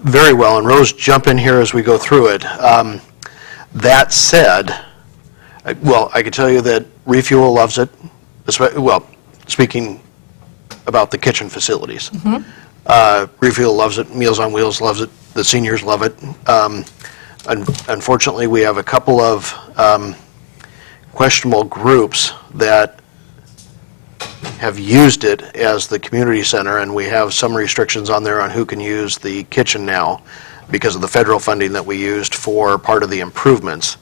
very well, and Rose, jump in here as we go through it. That said, I can tell you that Refuel loves it. Speaking about the kitchen facilities. Refuel loves it, Meals on Wheels loves it, the seniors love it. Unfortunately, we have a couple of questionable groups that have used it as the community center, and we have some restrictions on there on who can use the kitchen now because of the federal funding that we used for part of the improvements.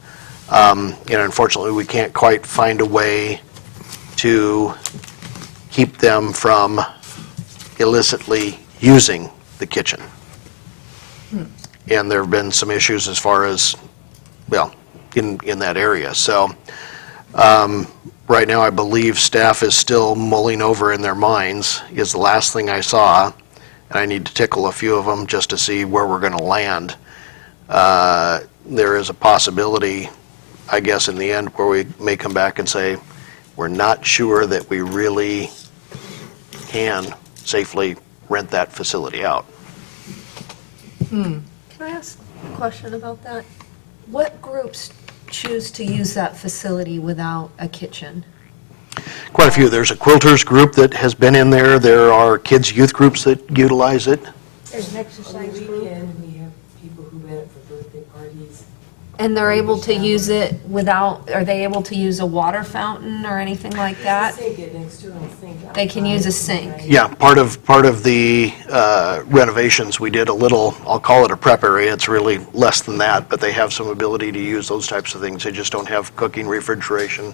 And unfortunately, we can't quite find a way to keep them from illicitly using the kitchen. And there have been some issues as far as, in that area. So right now, I believe staff is still mulling over in their minds, is the last thing I saw, and I need to tickle a few of them just to see where we're going to land. There is a possibility, I guess, in the end, where we may come back and say, we're not sure that we really can safely rent that facility out. Can I ask a question about that? What groups choose to use that facility without a kitchen? Quite a few. There's a quilters group that has been in there. There are kids' youth groups that utilize it. There's an exercise group. We have people who rent it for birthday parties. And they're able to use it without, are they able to use a water fountain or anything like that? Sink it next to a sink. They can use a sink. Yeah, part of the renovations, we did a little, I'll call it a prep area. It's really less than that, but they have some ability to use those types of things. They just don't have cooking, refrigeration,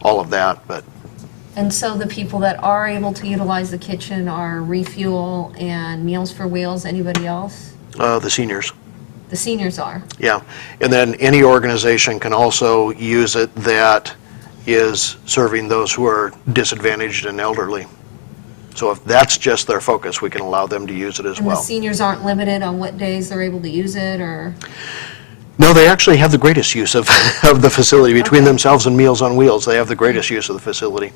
all of that, but And so the people that are able to utilize the kitchen are Refuel and Meals for Wheels, anybody else? the seniors. The seniors are. Yeah, and then any organization can also use it that is serving those who are disadvantaged and elderly. So if that's just their focus, we can allow them to use it as And the well. seniors aren't limited on what days they're able to use it, or? No, they actually have the greatest use of, of the facility. Between themselves and Meals on Wheels, they have the greatest use of the facility.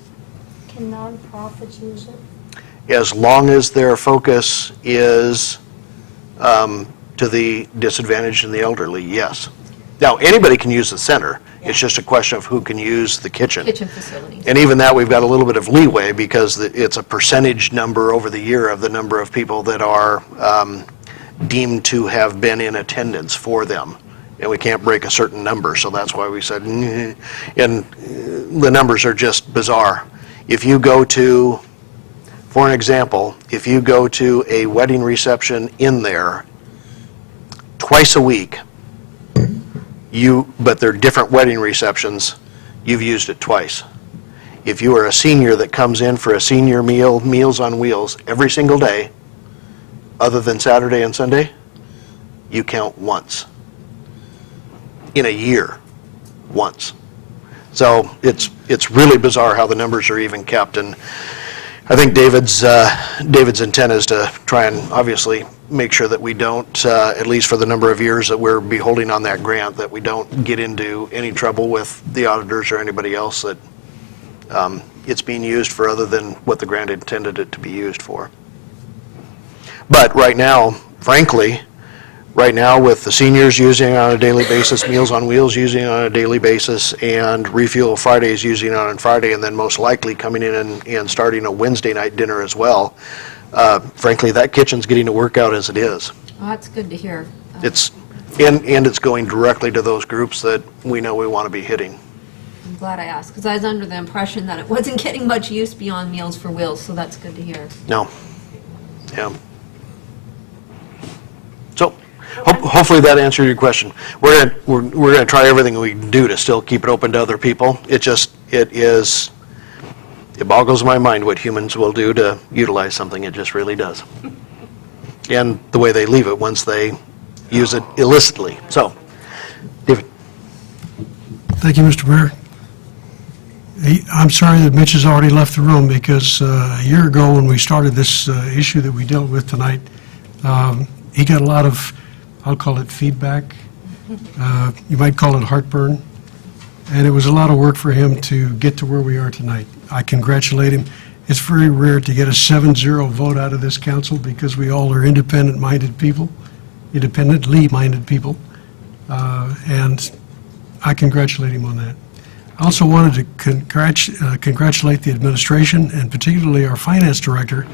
Can nonprofits use it? As long as their focus is to the disadvantaged and the elderly, yes. Now, anybody can use the center. It's just a question of who can use the kitchen. Kitchen facilities. And even that, we've got a little bit of leeway because it's a percentage number over the year of the number of people that are deemed to have been in attendance for them. And we can't break a certain number, so that's why we said, and the numbers are just bizarre. If you go to, for an example, if you go to a wedding reception in there twice a week, but they're different wedding receptions, you've used it twice. If you are a senior that comes in for a senior meal, Meals on Wheels, every single day, other than Saturday and Sunday, you count once. In a year, once. So it's really bizarre how the numbers are even kept, and I think David's intent is to try and obviously make sure that we don't, at least for the number of years that we're be holding on that grant, that we don't get into any trouble with the auditors or anybody else that it's being used for other than what the grant intended it to be used for. But right now, frankly, right now with the seniors using it on a daily basis, Meals on Wheels using it on a daily basis, and Refuel Fridays using it on Friday, and then most likely coming in and starting a Wednesday night dinner as well, frankly, that kitchen's getting to work out as it is. Well, that's good to hear. And it's going directly to those groups that we know we want to be hitting. I'm glad I asked, because I was under the impression that it wasn't getting much use beyond Meals for Wheels, so that's good to hear. No. Yeah. So, hopefully that answered your question. We're gonna try everything we can do to still keep it open to other people. It boggles my mind what humans will do to utilize something. It just really does. And the way they leave it once they use it illicitly. So, David. Thank you, Mr. Mayor. I'm sorry that Mitch has already left the room, because a year ago when we started this issue that we dealt with tonight, he got a lot of, I'll call it feedback. You might call it heartburn. And it was a lot of work for him to get to where we are tonight. I congratulate him. It's very rare to get a 7-0 vote out of this council, because we all are independently-minded people. And I congratulate him on that. I also wanted to congratulate the administration, and particularly our finance director,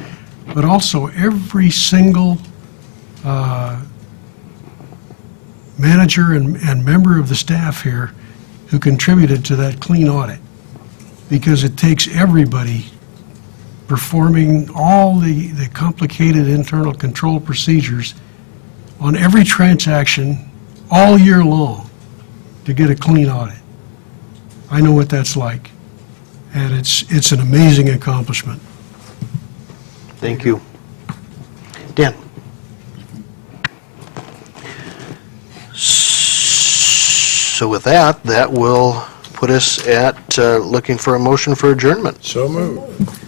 but also every single manager and member of the staff here who contributed to that clean audit, because it takes everybody performing all the complicated internal control procedures on every transaction all year long to get a clean audit. I know what that's like, and it's an amazing accomplishment. Thank you. Dan. So with that will put us at looking for a motion for adjournment. So moved.